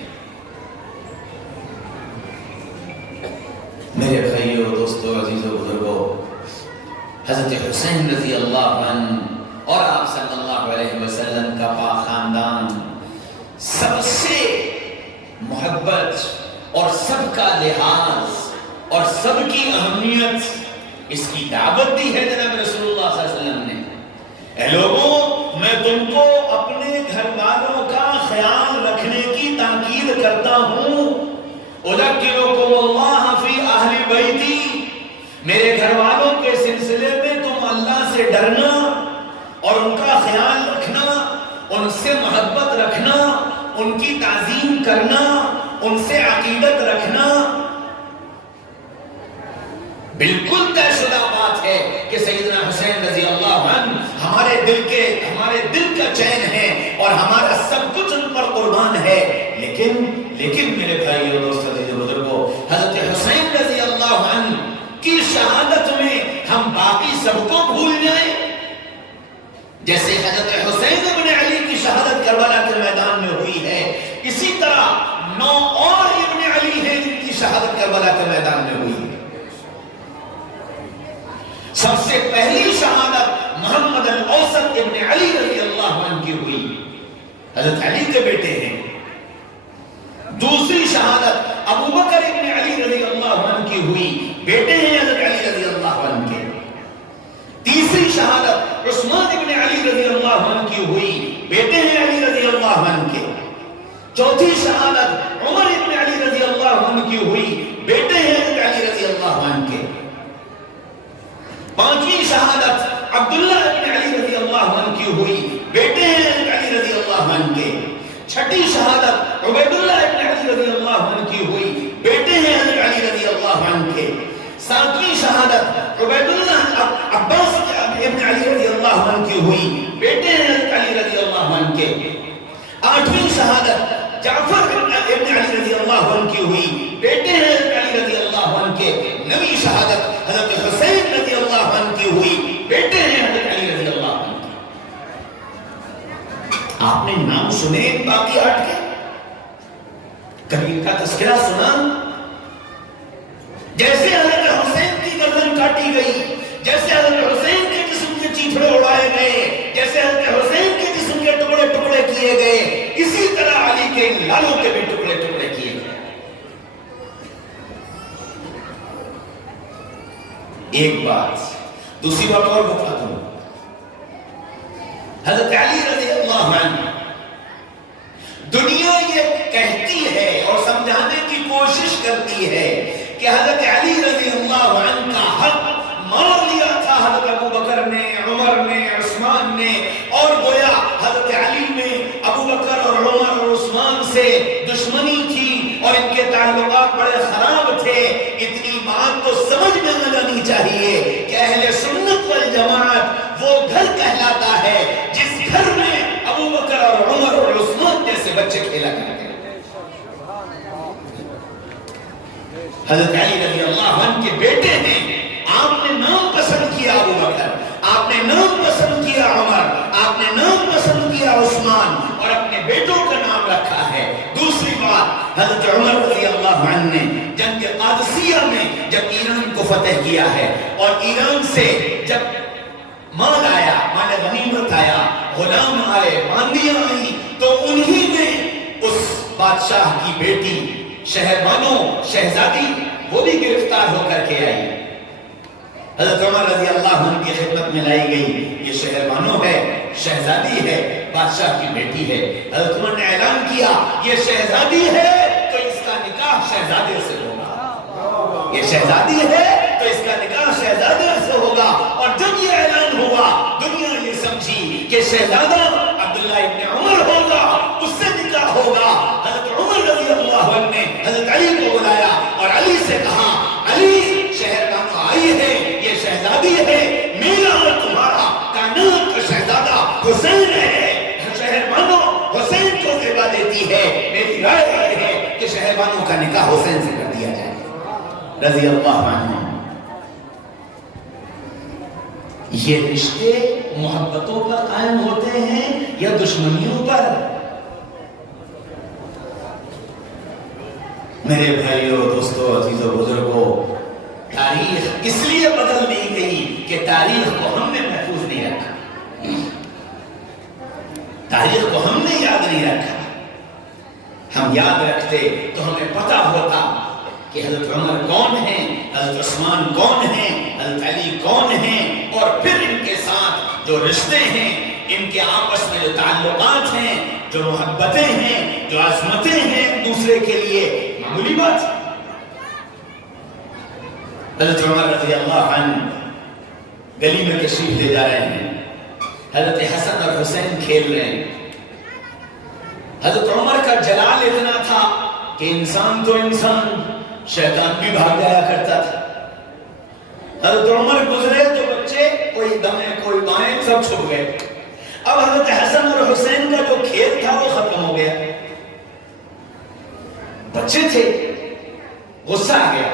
میرے بھائیو، دوستو، عزیزو، بزرگو، حضرت حسین رضی اللہ عنہ اور آپ صلی اللہ علیہ وسلم کا پاک خاندان سب سے محبت اور سب کا لحاظ اور سب کی اہمیت اس کی دعوت دی ہے جناب رسول اللہ صلی اللہ علیہ وسلم نے. اے لوگوں، میں تم کو اپنے گھر والوں کا خیال رکھنے کی تاکید کرتا ہوں. اذکرکم اللہ فی اہل بیتی، میرے گھر والوں کے سلسلے میں تم اللہ سے ڈرنا اور ان کا خیال رکھنا، ان سے محبت رکھنا، ان کی تعظیم کرنا، ان سے عقیدت رکھنا. بالکل طے شدہ بات ہے کہ سیدنا حسین رضی اللہ عنہ ہمارے دل کا چین ہے اور ہمارا سب کچھ ان پر قربان ہے. لیکن میرے بھائیو، دوستو، بزرگوں، حضرت حسین رضی اللہ عنہ کی شہادت میں ہم باقی سب کو بھول جائیں. جیسے حضرت حسین ابن علی کی شہادت کربلا کے میدان میں ہوئی ہے، اسی طرح 9 اور ابن علی ہیں جن کی شہادت کربلا کے میدان میں ہوئی ہے. سب سے پہلی شہادت محمد الاوسط ابن علی رضی اللہ عنہ کی ہوئی، حضرت علی کے بیٹے ہیں. دوسری شہادت ابو بکر ابن علی رضی اللہ عنہ کی ہوئی، بیٹے ہیں حضرت علی رضی اللہ عنہ کے. تیسری شہادت عثمان ابن علی رضی اللہ عنہ کی ہوئی، بیٹے ہیں علی رضی اللہ عنہ کے. چوتھی شہادت عمر ابن علی رضی اللہ عنہ کی ہوئی، بیٹے ہیں حضرت علی رضی اللہ عنہ کے. پانچویں شہادت عبداللہ ابن علی رضی اللہ عنہ کی ہوئی، بیٹے ہیں حضرت علی رضی اللہ عنہ کے. چھٹی شہادت عبیداللہ ابن علی رضی اللہ عنہ کی ہوئی، بیٹے ہیں حضرت علی رضی اللہ عنہ کے. ساتویں شہادت عبیداللہ عباس ابن علی رضی اللہ عنہ کی ہوئی، بیٹے ہیں حضرت علی رضی اللہ عنہ کے. آٹھویں شہادت جعفر ابن علی رضی اللہ عنہ کی ہوئی، بیٹے ہیں حضرت علی رضی اللہ عنہ کے. نویں شہادت حضرت حسین رضی اللہ عنہ کی ہوئی، بیٹے ہیں حضرت علی رضی اللہ عنہ کے. آپ نے نام سنے باقی 8 کے؟ کبھی ان کا تذکرہ سنا؟ جیسے حضرت حسین کی گردن کاٹی گئی، جیسے حضرت حسین کے جسم کے چیتھڑے اڑائے گئے، جیسے حضرت حسین کے جسم کے ٹکڑے ٹکڑے کیے گئے، اسی طرح علی کے لالوں کے بھی ٹکڑے ٹکڑے کیے گئے. ایک بات، دوسری بات اور بتا دوں. حضرت علی رضی اللہ عنہ، دنیا یہ کہتی ہے اور سمجھانے کی کوشش کرتی ہے کہ حضرت علی رضی اللہ عنہ کا حق مار لیا تھا حضرت ابو بکر نے، عمر نے، عثمان نے، اور گویا حضرت علی میں ابو بکر اور عمر اور عثمان سے دشمنی تھی اور ان کے تعلقات بڑے خراب تھے. اتنی بات تو سمجھ میں آ جانی چاہیے کہ اہل سنت والجماعت وہ گھر کہلاتا ہے جس گھر میں بچے کھیلا کرتے ہیں۔ حضرت علی رضی اللہ عنہ کے بیٹے ہیں، آپ نے نام پسند کیا ابو بکر، آپ نے نام پسند کیا عمر، آپ نے نام پسند کیا عثمان، اور اپنے بیٹوں کا نام رکھا ہے۔ دوسری بات، حضرت عمر رضی اللہ عنہ نے جنگ قادسیہ میں جب ایران کو فتح کیا ہے اور ایران سے جب مال آیا، مال غنیمت آیا، غلام آئے، باندیاں آئیں، تو انہی نے اس بادشاہ کی بیٹی شہربانو شہزادی وہ بھی گرفتار ہو کر کے آئی، حضرت عمر رضی اللہ عنہ کی خدمت میں لائی گئی، یہ شہربانو ہے، شہزادی ہے، بادشاہ کی بیٹی ہے۔ حضرت عمر نے اعلان کیا یہ شہزادی ہے تو اس کا نکاح شہزادے سے ہوگا، یہ شہزادی ہے تو اس کا نکاح شہزادے سے ہوگا۔ اور جب یہ اعلان ہوا دنیا یہ سمجھی کہ شہزادہ عبداللہ ابن عمر ہوگا، اس سے نکاح ہوگا۔ حضرت عمر رضی اللہ عنہ نے حضرت علی کو بلایا اور علی سے کہا، علی شہربانو آئی ہے، یہ شہزادی ہے، میرا اور تمہارا کائنات کا شہزادہ حسین ہے، شہربانو حسین کو زیبا دیتی ہے، میری رائے یہ ہے کہ شہربانو کا نکاح حسین سے کر دیا جائے رضی اللہ عنہ۔ یہ رشتے محبتوں پر قائم ہوتے ہیں یا دشمنیوں پر؟ میرے بھائیوں، دوستوں، عزیزوں، بزرگوں، تاریخ اس لیے بدل دی گئی کہ تاریخ کو ہم نے محفوظ نہیں رکھا، تاریخ کو ہم نے یاد نہیں رکھا۔ ہم یاد رکھتے تو ہمیں پتہ ہوتا کہ حضرت عمر کون ہیں، حضرت عثمان کون ہیں، حضرت علی کون ہیں، اور پھر ان کے ساتھ جو رشتے ہیں، ان کے آپس میں جو تعلقات ہیں، جو محبتیں ہیں، جو عظمتیں ہیں دوسرے کے لیے، معمولی بات۔ حضرت عمر رضی اللہ عنہ گلی میں تشریف لے جا رہے ہیں، حضرت حسن اور حسین کھیل رہے ہیں۔ حضرت عمر کا جلال اتنا تھا کہ انسان تو انسان، شیطان بھی بھاگ جایا کرتا تھا۔ حضرت عمر گزرے تو بچے کوئی دائیں کوئی بائیں سب چھپ گئے۔ اب حضرت حسن اور حسین کا جو کھیل تھا وہ ختم ہو گیا، بچے تھے، غصہ آ گیا۔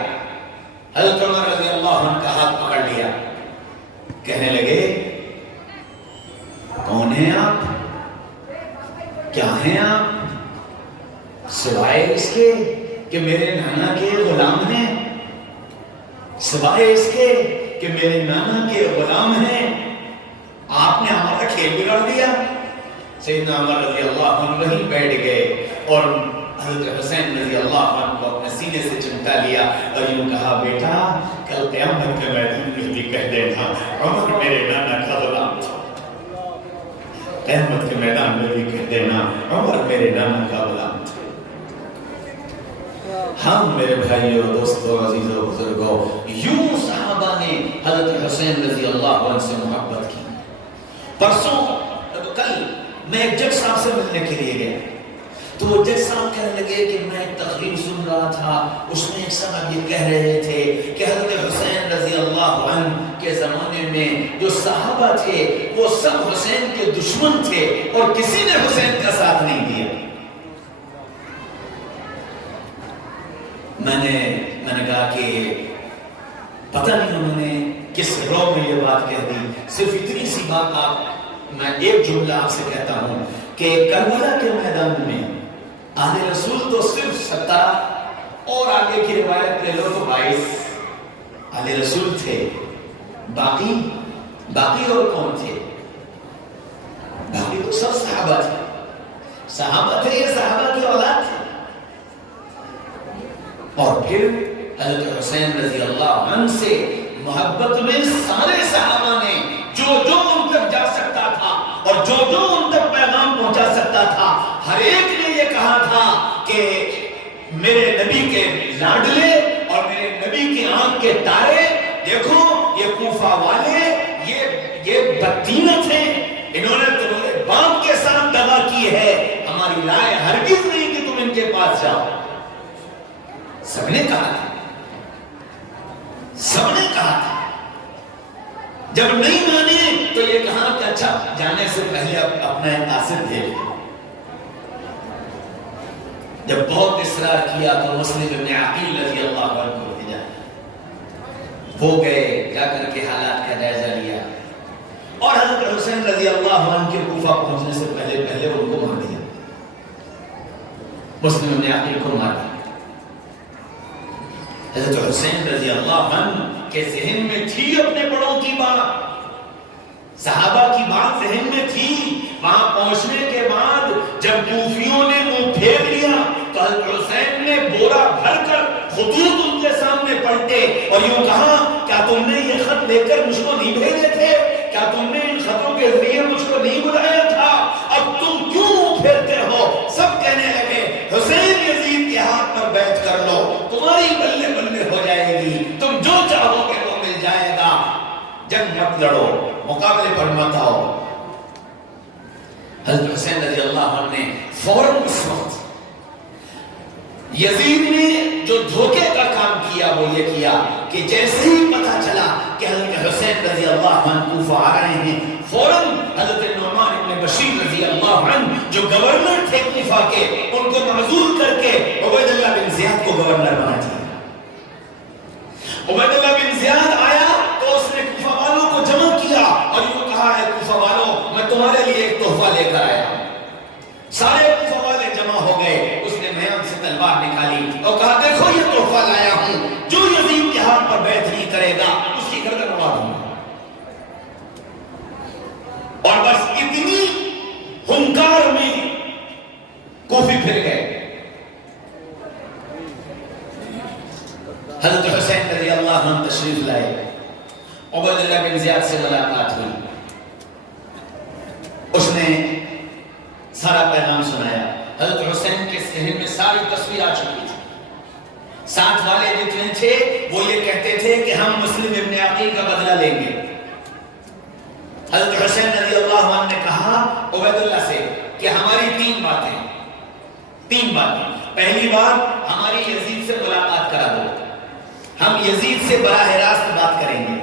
حضرت عمر رضی اللہ عنہ کا ہاتھ پکڑ لیا، کہنے لگے کون ہیں آپ، کیا ہیں آپ، سوائے اس کے کہ میرے نانا کے غلام ہیں، سوائے اس کے کہ میرے نانا کے غلام ہیں، آپ نے ہمارا کھیل بگاڑ دیا۔ سیدنا عمر رضی اللہ عنہ وہیں بیٹھ گئے اور حضرت حسین رضی اللہ عنہ کو اپنے سینے سے چمٹا لیا اور یوں کہا، بیٹا کل قیامت کے میدان میں بھی کہہ دینا عمر میرے نانا کا غلام تھا، قیامت کے میدان میں بھی کہہ دینا عمر میرے نانا کا غلام تھا۔ ہم میرے بھائیوں، دوستوں، عزیزوں، بزرگوں، یوں صحابہ نے حضرت حسین رضی اللہ عنہ سے محبت کی۔ پرسوں کل میں ایک جج صاحب سے ملنے کے لیے گیا تو وہ جج صاحب کہنے لگے کہ میں ایک تقریر سن رہا تھا، اس میں ایک صاحب یہ کہہ رہے تھے کہ حضرت حسین رضی اللہ عنہ کے زمانے میں جو صحابہ تھے وہ سب حسین کے دشمن تھے اور کسی نے حسین کا ساتھ نہیں دیا۔ میں نے کہا کہ پتہ نہیں انہوں نے کس رو میں یہ بات کہہ دی، صرف اتنی سی بات میں ایک جملہ آپ سے کہتا ہوں کہ کربلا کے میدان میں آل رسول تو صرف 17 اور آگے کی روایت لے لو تو 22 آل رسول تھے، باقی اور کون تھے؟ باقی تو سب صحابہ تھے، صحابہ تھے، یہ صحابہ کی اولاد تھے۔ اور پھر حضرت حسین رضی اللہ عنہ سے محبت میں سارے صحابہ نے جو ان تک جا سکتا تھا اور جو ان تک پیغام پہنچا سکتا تھا، ہر ایک نے یہ کہا تھا کہ میرے نبی کے لاڈلے اور میرے نبی کی آنکھ کے تارے، دیکھو یہ کوفہ والے یہ بددینت ہیں، انہوں نے تمہارے باپ کے ساتھ دغا کی ہے، ہماری رائے ہرگز نہیں کہ تم ان کے پاس جاؤ۔ سب نے کہا تھا، سب نے کہا تھا۔ جب نہیں مانے تو یہ کہا کہ اچھا جانے سے پہلے اپنا ایک قاصد بھیج دو۔ جب بہت اصرار کیا تو مسلم ابن عقیل رضی اللہ عنہ کو بھیجا، وہ گئے، جا کر کے حالات کا جائزہ لیا، اور حضرت حسین رضی اللہ عنہ کے کوفہ پہنچنے سے پہلے ان کو مار دیا، مسلم ابن عقیل کو مار دیا۔ حضرت حسین رضی اللہ عنہ کے ذہن میں تھی اپنے بڑوں کی بات، صحابہ کی بات ذہن میں تھی۔ وہاں پہنچنے کے بعد جب کوفیوں نے منہ پھیر لیا تو حضرت حسین نے بورا بھر کر خطوط ان کے سامنے پلٹے اور یوں کہا، کیا تم نے یہ خط لے کر مجھ کو نہیں بھیجے تھے؟ کیا تم نے ان خطوں کے ذریعے مجھ کو نہیں بلایا تھا؟ اب تم کیوں منہ پھیرتے ہو؟ سب کہنے لگے، حسین یزید کے ہاتھ پر بیعت کر لو، تمہاری بلے بلے ہو جائے گی، تم جو چاہو گے وہ مل جائے گا، جنگ مت لڑو، مقابلے پر مت آؤ۔ حضرت حسین رضی اللہ عنہ نے فوراً اس وقت یزید نے جو دھوکے کا کام کیا وہ یہ کیا کہ جیسے ہی پتہ چلا کہ حضرت حسین رضی اللہ عنہ کوفہ آ رہے ہیں، فوراً حضرت نعمان ابن بشیر رضی اللہ عنہ جو گورنر تھے کوفہ کے، ان کو معزول کر کے عبید اللہ بن زیاد کو گورنر بنا دیا۔ عبید اللہ بن زیاد آیا تو اس نے کوفہ والوں کو جمع کیا اور یہ کہا ہے، کوفہ والوں میں تمہارے لیے ایک تحفہ لے کر آیا۔ سارے کوفہ والے جمع ہو گئے، اس نے میدان سے تلوار نکالی اور کہا، دیکھو یہ تحفہ لایا ہوں، جو یزید کے ہاتھ پر بیعت نہیں کرے گا اس کی گردن اڑا دوں گا۔ اور بس اتنی ہنکار میں کوفی پھر گئے۔ حضرت حسین رضی اللہ عنہ تشریف لائے، عبید اللہ بن زیاد سے ملاقات ہوئی، اس نے سارا پیغام سنایا۔ حضرت حسین کے ذہن میں ساری تصویر آ چکی تھی، ساتھ والے جتنے تھے وہ یہ کہتے تھے کہ ہم مسلم ابن عقیل کا بدلہ لیں گے۔ حضرت حسین رضی اللہ عنہ نے کہا عبید اللہ سے کہ ہماری تین باتیں، پہلی بات ہماری یزید سے ملاقات کرا دو، ہم یزید سے براہ راست بات کریں گے،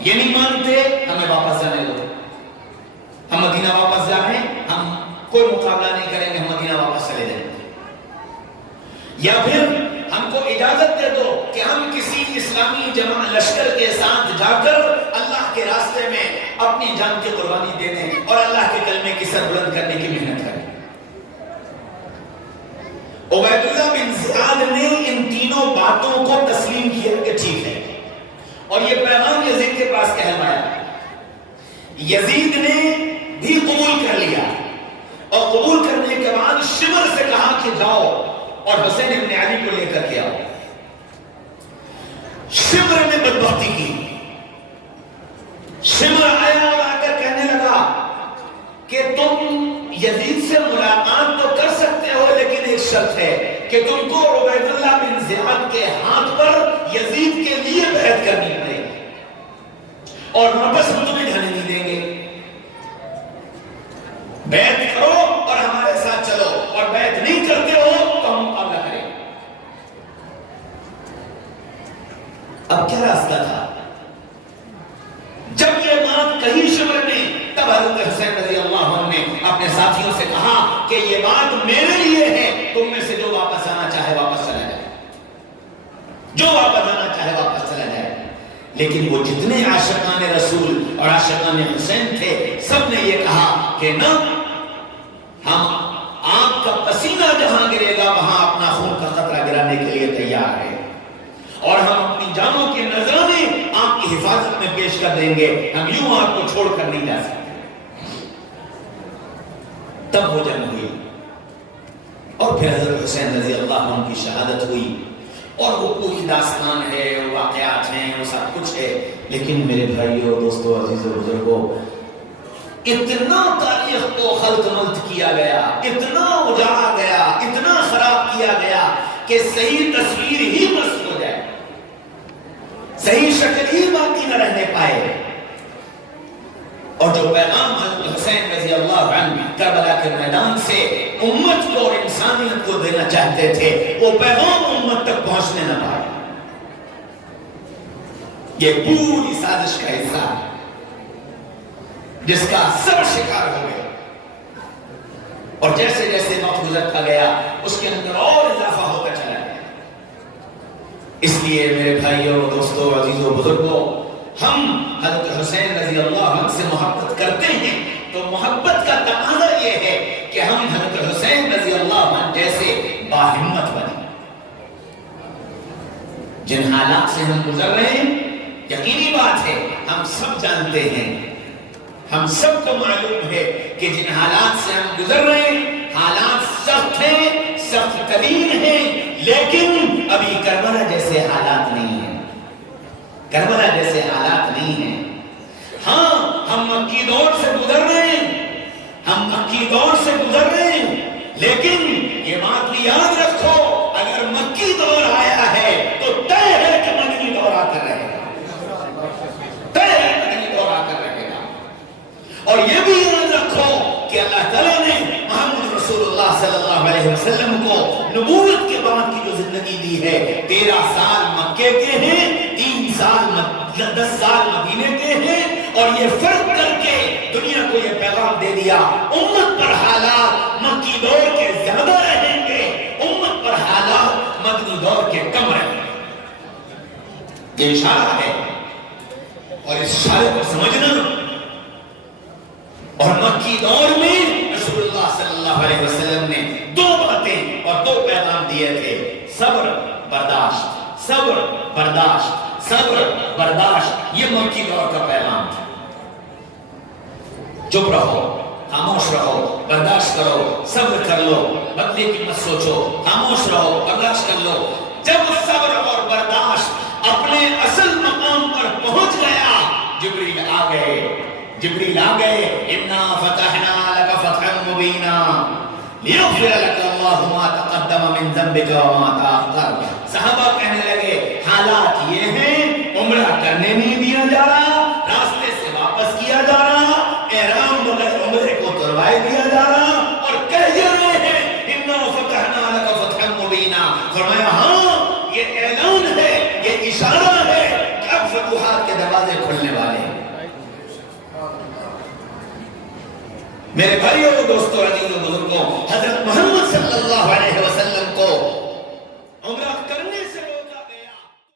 یہ نہیں مانتے ہمیں واپس جانے دو، ہم مدینہ واپس جا رہے ہیں، ہم کوئی مقابلہ نہیں کریں گے، ہم مدینہ واپس چلے جائیں گے، یا پھر ہم کو اجازت دے دو کہ ہم کسی اسلامی جمع لشکر کے ساتھ جا کر اللہ کے راستے میں اپنی جان کی قربانی دے دیں اور اللہ کے کلمے کی سر بلند کرنے کی محنت کریں۔ عبید اللہ بن زیاد نے ان تینوں باتوں کو تسلیم کیا کہ ٹھیک ہے، اور یہ پیغام یزید کے پاس کہلوایا۔ یزید نے بھی قبول کر لیا، اور قبول کرنے کے بعد شمر سے کہا کہ جاؤ اور حسین ابن علی کو لے کر کے آؤ۔ شمر نے بدبختی کی، شمر آیا اور آ کر کہنے لگا کہ تم یزید سے ملاقات تو کر سکتے ہو، لیکن ایک شرط ہے کہ تم کو عبید اللہ بن زیاد کے ہاتھ پر یزید کے لیے بیعت کرنی پڑے گی، اور واپس ہم تمہیں جانے نہیں دیں گے۔ بیعت کرو اور ہمارے ساتھ چلو، اور بیعت نہیں کرتے ہو تو ہم مقابلہ کریں۔ اب کیا راستہ تھا؟ جب یہ بات کہی شمر نے، تب حضرت حسین رضی اللہ عنہ نے اپنے ساتھیوں سے کہا کہ یہ بات میرے لیے ہے، تم میں سے جو واپس آنا چاہے واپس چلا جائے، جو واپس آنا چاہے واپس چلا جائے۔ لیکن وہ جتنے عاشقان رسول اور عاشقان حسین تھے، سب نے یہ کہا کہ نہ، ہم آپ کا پسینہ جہاں گرے گا وہاں اپنا خون کا قطرہ گرانے کے لیے تیار ہے، اور ہم اپنی جانوں کے نذرانے آپ کی حفاظت میں پیش کر دیں گے، ہم یوں آپ کو چھوڑ کر نہیں جا سکتے۔ تب وہ جنگ ہوئی، اور پھر حضرت حسین رضی اللہ عنہ کی شہادت ہوئی، اور وہ پوری داستان ہے، واقعات ہیں، وہ سب کچھ ہے۔ لیکن میرے بھائیوں، دوستوں، عزیزوں، بزرگوں، اتنا تاریخ کو خلط ملط کیا گیا، اتنا اجاڑا گیا، اتنا خراب کیا گیا کہ صحیح تصویر ہی مسخ ہو جائے، صحیح شکل ہی باقی نہ رہنے پائے۔ اور جو پیغام حضرت حسین رضی اللہ عنہ کربلا کے میدان سے امت کو اور انسانیت کو دینا چاہتے تھے، وہ پیغام امت تک پہنچنے نہ پائے۔ یہ پوری سازش کا حصہ ہے جس کا سب شکار ہو گئے، اور جیسے جیسے وقت گزرتا گیا اس کے اندر اور اضافہ ہوتا چلا گیا۔ اس لیے میرے بھائیوں، دوستوں، عزیزوں، بزرگوں، ہم حضرت حسین رضی اللہ عنہ سے محبت کرتے ہیں تو محبت کا تقاضا یہ ہے کہ ہم حضرت حسین رضی اللہ عنہ جیسے باہمت بنیں۔ جن حالات سے ہم گزر رہے ہیں، یقینی بات ہے ہم سب جانتے ہیں، ہم سب کو معلوم ہے کہ جن حالات سے ہم گزر رہے ہیں حالات سخت ہیں، سخت ترین ہیں، لیکن ابھی کربلا جیسے حالات نہیں ہیں، کربلا جیسے حالات نہیں ہیں۔ ہاں ہم مکی دور سے گزر رہے ہیں، ہم مکی دور سے گزر رہے ہیں، لیکن یہ بات بھی یاد رکھو اگر مکی دور آیا ہے تو طے ہے کہ مدنی دور آ کر رہے گا، طے ہے مدنی دور آ کر رہے گا۔ اور یہ بھی یاد رکھو کہ اللہ تعالیٰ نے محمد رسول اللہ صلی اللہ علیہ وسلم کو نبوت کے بعد کی جو زندگی دی ہے، 13 سال مکے کے ہیں، 3 سال 10 سال مدینے کے ہیں، اور یہ فرق کر کے دنیا کو یہ پیغام دے دیا امت پر حالات مکی دور کے زیادہ رہیں گے، امت پر حالات مدنی دور کے کم رہیں گے۔ یہ اشارہ ہے اور اس اشارے کو سمجھنا، اور مکی دور میں رسول اللہ صلی اللہ علیہ وسلم نے 2 باتیں اور 2 پیغام دیے تھے: صبر، برداشت، صبر، برداشت، صبر، برداشت۔ یہ مکی دور کا پیغام تھا۔ چپ رہو، خاموش رہو، برداشت کرو، صبر کر لو، بدلے کی مت سوچو، خاموش رہو، برداشت کر لو۔ جب صبر اور برداشت اپنے اصل مقام پر پہنچ گیا، جبریل آ گئے، جبریل آ گئے، اِنَّا فَتَحْنَا لَكَ فَتْحًا مُبِينًا لِيَغْفِرَ لَكَ اللَّهُ مَا تَقَدَّمَ مِن ذَنبِكَ وَمَا تَأَخَّرَ۔ صحابہ کہنے لگے حالات یہ ہیں، عمرہ کرنے نہیں دیا جا رہا، راستے سے واپس کیا جا رہا، احرام بغیر عمرے کو تروائے دیا جا رہا، اور کہہ رہے ہیں اِنَّا فَتَحْنَا لَكَ فَتْحًا مُبِينًا۔ فرمایا ہاں یہ اعلان ہے، یہ اشارہ ہے کہ اب فتوحات کے دروازے کھلنے والے ہیں۔ میرے بھائیوں، دوستوں، عزیزوں، بزرگوں، حضرت محمد صلی اللہ علیہ وسلم